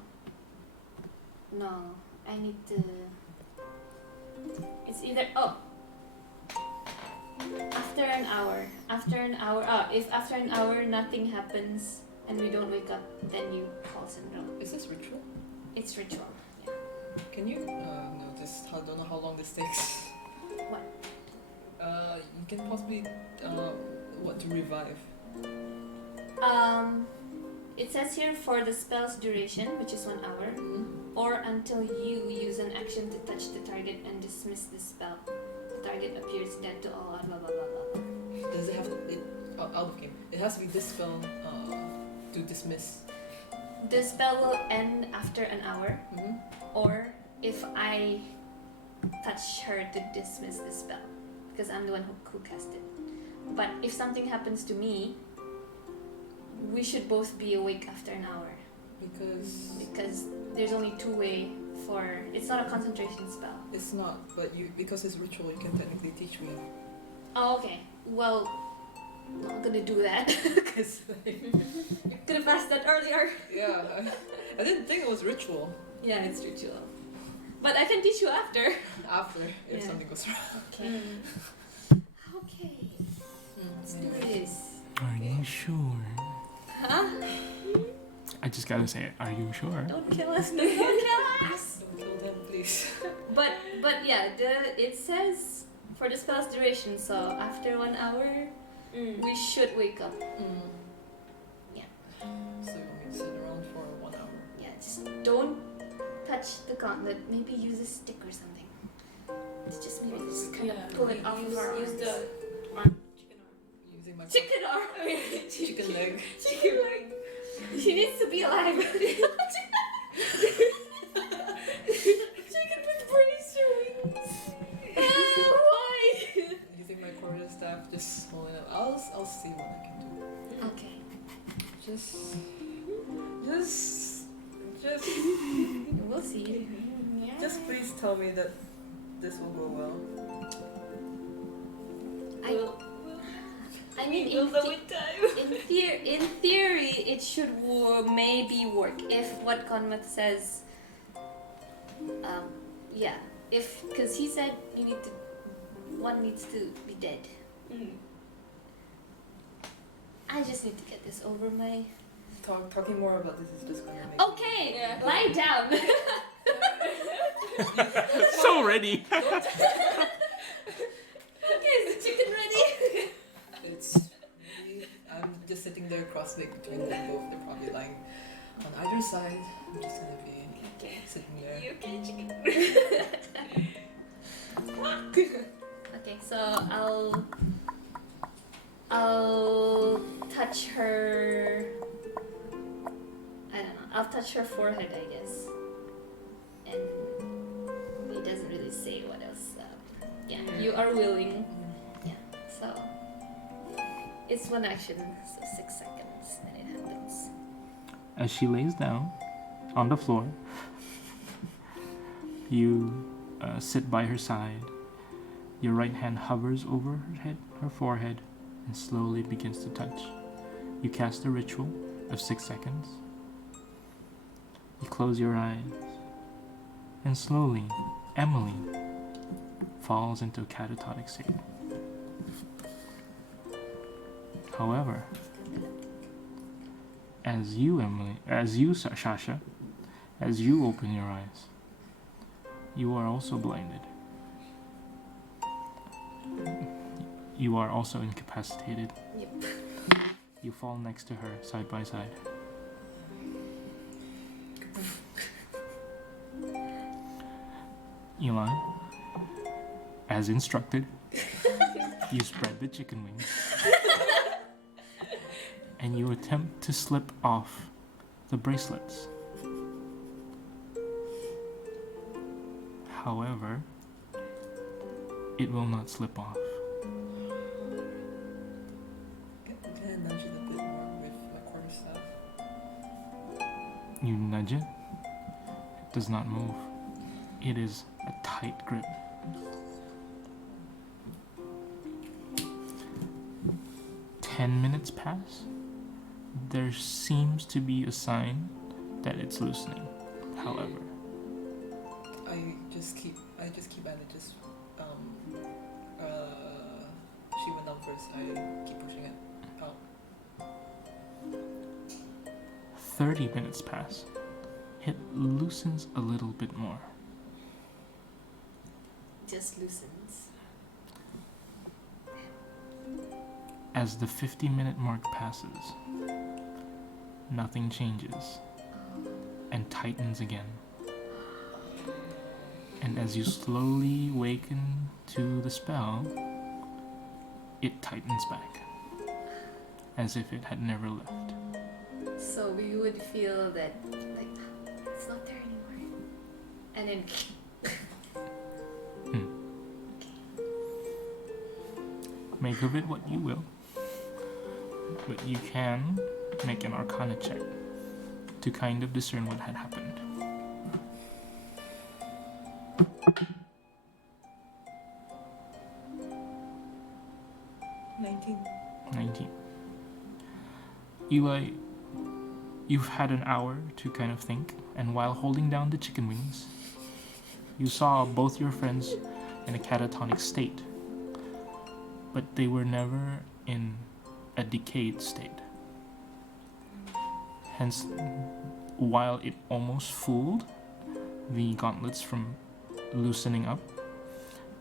No, I need to. It's either after an hour. If after an hour nothing happens and we don't wake up, then you call Syndrome. Is this ritual? It's ritual. Can you no, this I don't know how long this takes. What? You can possibly what to revive. It says here for the spell's duration, which is 1 hour, or until you use an action to touch the target and dismiss the spell. The target appears dead to all. Blah blah blah blah. Does it have out of game? It has to be this spell to dismiss. The spell will end after an hour, or if I touch her to dismiss the spell, because I'm the one who cast it. But if something happens to me, we should both be awake after an hour. Because there's only 2 way for. It's not a concentration spell. It's not, but because it's ritual, you can technically teach me. Oh, okay. Well, I'm not gonna do that. Because You could have asked that earlier. yeah, I didn't think it was ritual. Yeah, it's ritual. But I can teach you after. After, if Yeah. something goes wrong. Okay. Okay. Let's do Anyway. this. Are you sure? Huh? I just gotta say it. Are you sure? Don't kill us. Don't kill us. Don't kill them, please. But yeah, it says for the spell's duration. So after 1 hour, we should wake up. Yeah. So you want me to sit around for 1 hour? Yeah. Just don't touch the gauntlet. Maybe use a stick or something. It's just maybe just kind of pull it off of our Use arms. the arm, chicken arm. Using my Chicken arm. chicken leg. Chicken leg. She needs to be alive. Chicken with bracer wings. Why? Using my quarter staff, just hold it up. I'll see what I can do. Okay. Just. We'll see. Yeah. Just please tell me that this will go well. I mean, in theory, it should maybe work if what Gomnaeth says. Yeah. Because he said one needs to be dead. I just need to get this over my. Talking more about this is just gonna make. Okay, lie down. So ready. Okay, is the chicken ready? It's. I'm just sitting there cross-legged between them both. They're probably lying on either side. I'm just gonna be sitting there. You okay, chicken? Okay, so I'll touch her. I don't know. I'll touch her forehead, I guess. And he doesn't really say what else. Yeah, you you are willing. Yeah. So it's one action, so 6 seconds, and it happens. As she lays down on the floor, you sit by her side. Your right hand hovers over her forehead, and slowly begins to touch. You cast a ritual of 6 seconds. You close your eyes, and slowly, Emily falls into a catatonic state. However, as you, Sasha, as you open your eyes, you are also blinded. You are also incapacitated. Yep. You fall next to her, side by side. Eli, as instructed, you spread the chicken wings. And you attempt to slip off the bracelets. However, it will not slip off. Can I nudge it a bit more with my quarterstaff? You nudge it. It does not move. It is a tight grip. Ten minutes pass. There seems to be a sign that it's loosening. However, I just keep at it. She went down first. I keep pushing it out. 30 minutes pass. It loosens a little bit more. Just loosens. As the 50-minute mark passes, nothing changes and tightens again. And as you slowly waken to the spell, it tightens back, as if it had never left. So we would feel that, like, it's not there anymore. And then, Make of it what you will, but you can make an Arcana check to kind of discern what had happened. 19. Eli, you've had an hour to kind of think, and while holding down the chicken wings, you saw both your friends in a catatonic state, but they were never in a decayed state. Hence, while it almost fooled the gauntlets from loosening up,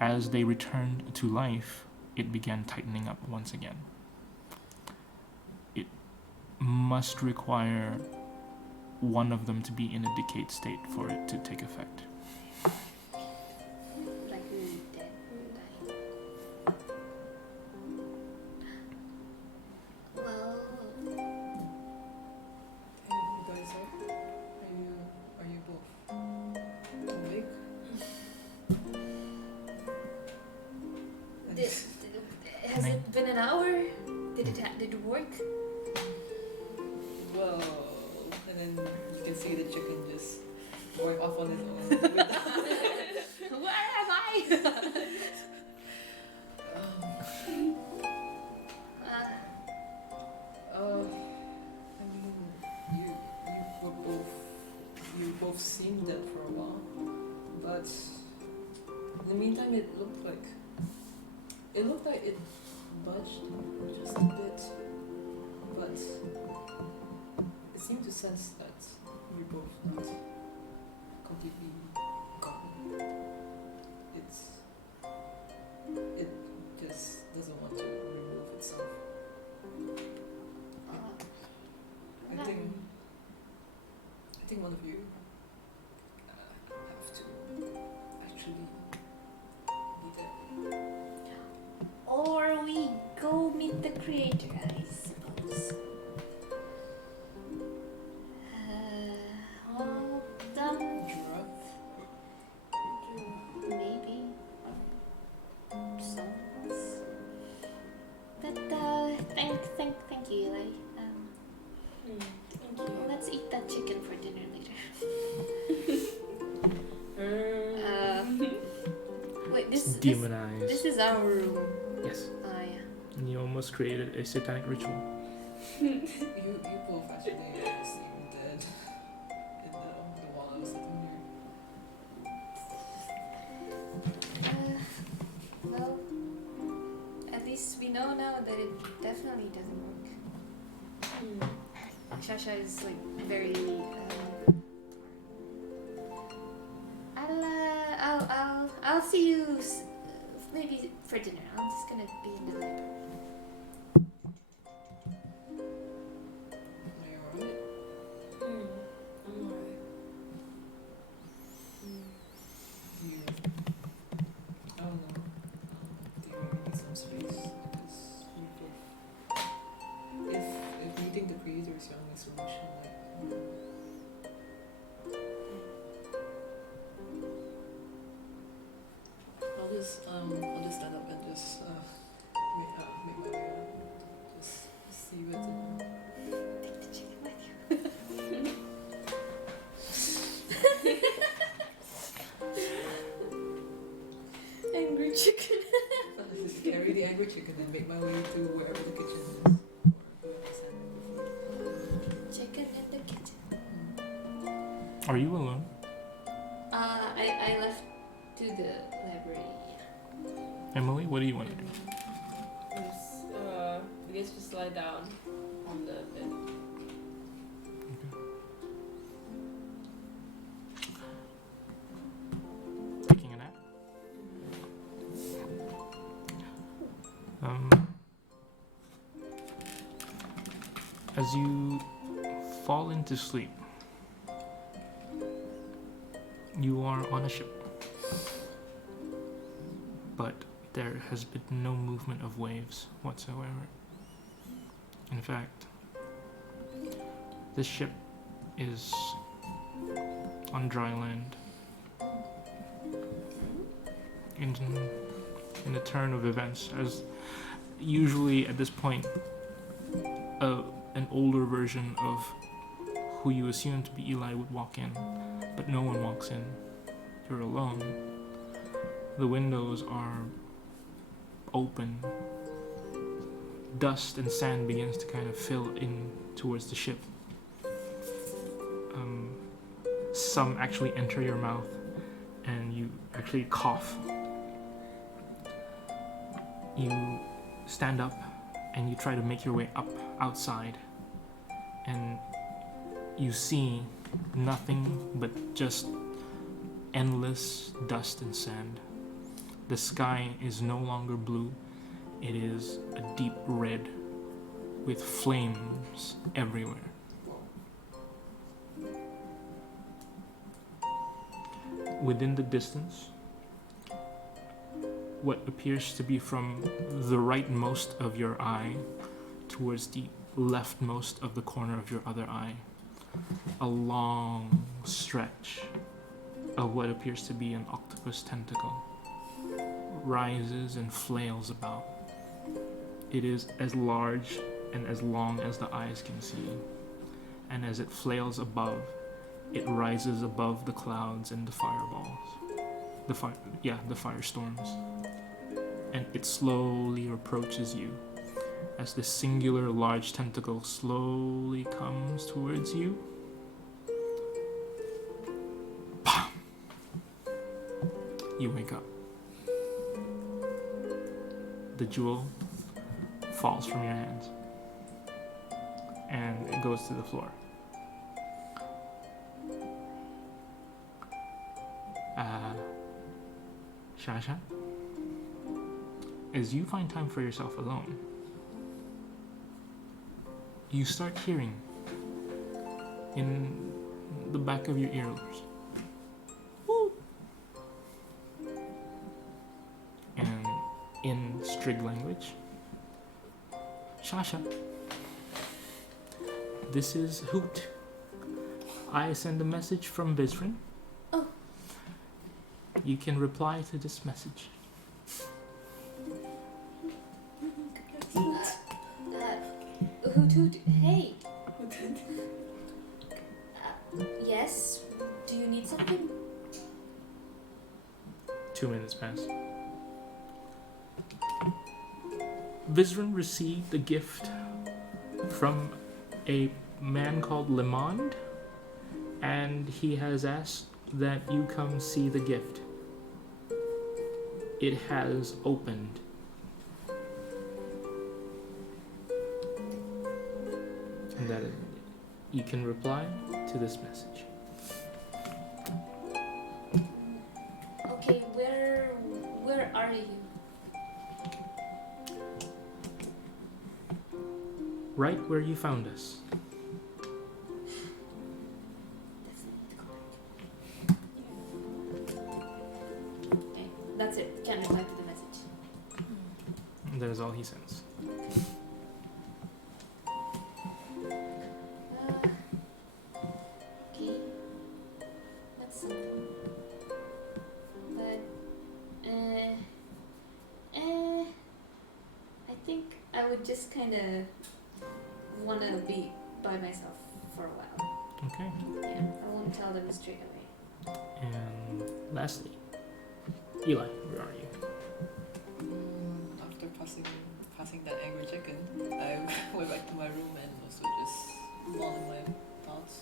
as they returned to life, it began tightening up once again. It must require one of them to be in a decayed state for it to take effect. like, really dead or dying. Well, Hey, you guys up? Are you both awake? has it been an hour? Did it work? Well, and then you can see the chicken just going off on its own. Where am I? I mean, you both seemed dead for a while, but in the meantime, it looked like it budged just a bit, but it seemed to sense that we're both not completely gone. It just doesn't want to remove itself. I think one of you have to actually be there. Or we go meet the creator, I suppose. Well, Jura? maybe. Thank you, Eli. Thank you. Let's eat that chicken for dinner later. Wait, this Demonized. is our room. Yes. Yeah. And you almost created a satanic ritual. You both actually seem dead in the while I was sitting here. Well, at least we know now that it definitely doesn't work. Shasha is like very. I'll see you maybe for dinner. I'm just gonna be in the library. Are you alright? I'm alright. You, I don't know. Do you need some space? Because we both. If meeting the creator is your only solution, like. I'll just stand up and just make my way out. Just see what Take the chicken with you. Angry chicken. I'll just carry the angry chicken and make my way to wherever the kitchen is. Or whoever I'm standing before. Chicken in the kitchen. Are you alone? I left to the library. Emily, what do you want to do? I guess just lie down on the bed. Taking a nap? As you fall into sleep, you are on a ship, but there has been no movement of waves whatsoever. In fact, this ship is on dry land. In a turn of events, as usually at this point, an older version of who you assume to be Eli would walk in, but no one walks in. You're alone. The windows are open. Dust and sand begins to kind of fill in towards the ship. Some actually enter your mouth and you actually cough. You stand up and you try to make your way up outside, and you see nothing but just endless dust and sand. The sky is no longer blue, it is a deep red with flames everywhere. Within the distance, what appears to be from the rightmost of your eye towards the leftmost of the corner of your other eye, a long stretch of what appears to be an octopus tentacle rises and flails about. It is as large and as long as the eyes can see, and as it flails above, it rises above the clouds and the fireballs, the firestorms, and it slowly approaches you as this singular large tentacle slowly comes towards you. Pam! You wake up. The jewel falls from your hands and it goes to the floor. Shasha, as you find time for yourself alone, you start hearing in the back of your earlobes, woo! And in Strig language, Shasha, this is Hoot. I send a message from Visrin. Oh. You can reply to this message. Hey. Yes. Do you need something? 2 minutes pass. Vizran received a gift from a man called Lemond, and he has asked that you come see the gift. It has opened. And that you can reply to this message. Okay, where are you? Right where you found us. Okay, that's it. Can't reply to the message. That is all he sends. Okay. That's something. But I think I would just kind of wanna be by myself for a while. Okay. Yeah, I won't tell them straight away. And lastly, Eli, where are you? After passing that angry chicken, I went back to my room and also just dwell in my thoughts.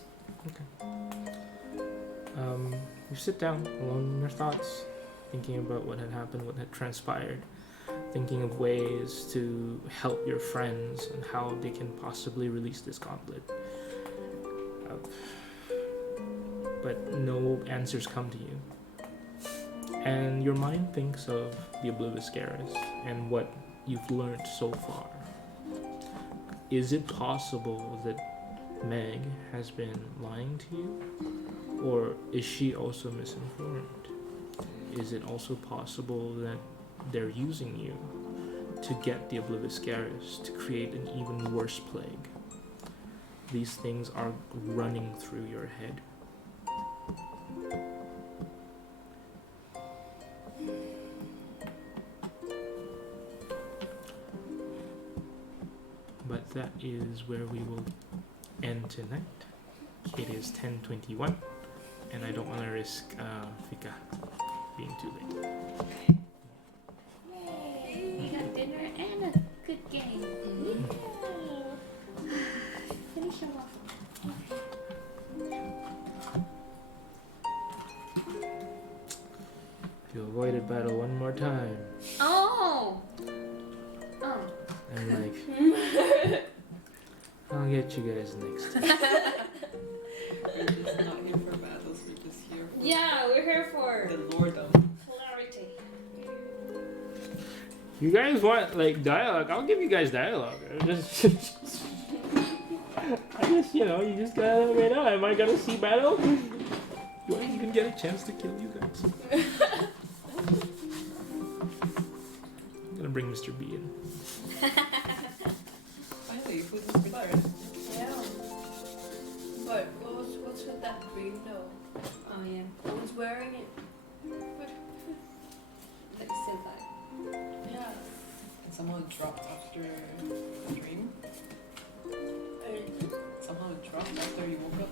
You sit down alone in your thoughts, thinking about what had happened, what had transpired, thinking of ways to help your friends and how they can possibly release this gauntlet. But no answers come to you. And your mind thinks of the Oblivious Scaris and what you've learned so far. Is it possible that Meg has been lying to you? Or is she also misinformed? Is it also possible that they're using you to get the Oblivious Scaris to create an even worse plague? These things are running through your head. But that is where we will end tonight. It is 10:21, and I don't want to risk Fika being too late. Yay! We got dinner and a good game. Finish him off. You avoided battle one more time. Oh! I'm like, I'll get you guys next time. We're just not here for battles, we're just here for Yeah, we're here for the lordom. clarity. You guys want like dialogue? I'll give you guys dialogue. I just you just gotta let me know. Am I gonna see battle? Do I even get a chance to kill you guys? I'm gonna bring Mr. B in. Finally, food is prepared. Yeah. But what's with that green though? Oh yeah, I was wearing it. that's still fine. Yeah. And somehow it dropped after the dream. Somehow it dropped after you woke up.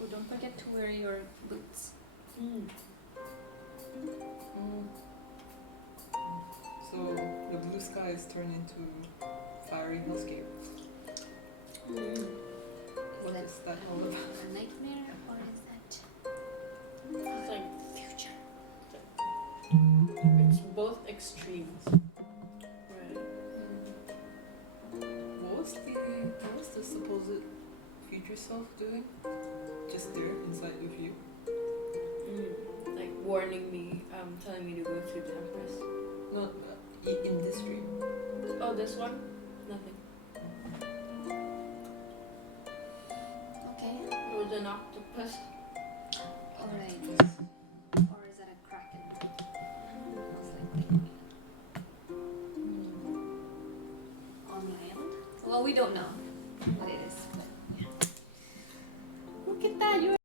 Oh, don't forget to wear your boots. So the blue skies turn into fiery hellscape. What is that all about? A nightmare, or is that It's like future? it's both extremes. Right. What was the supposed future self doing? Just there inside of you? Like warning me, telling me to go to the Empress. No, in this dream. Oh, this one? Nothing. Okay. It was an octopus. Alright. Or is that a kraken? Most likely. On land? Well, we don't know what it is.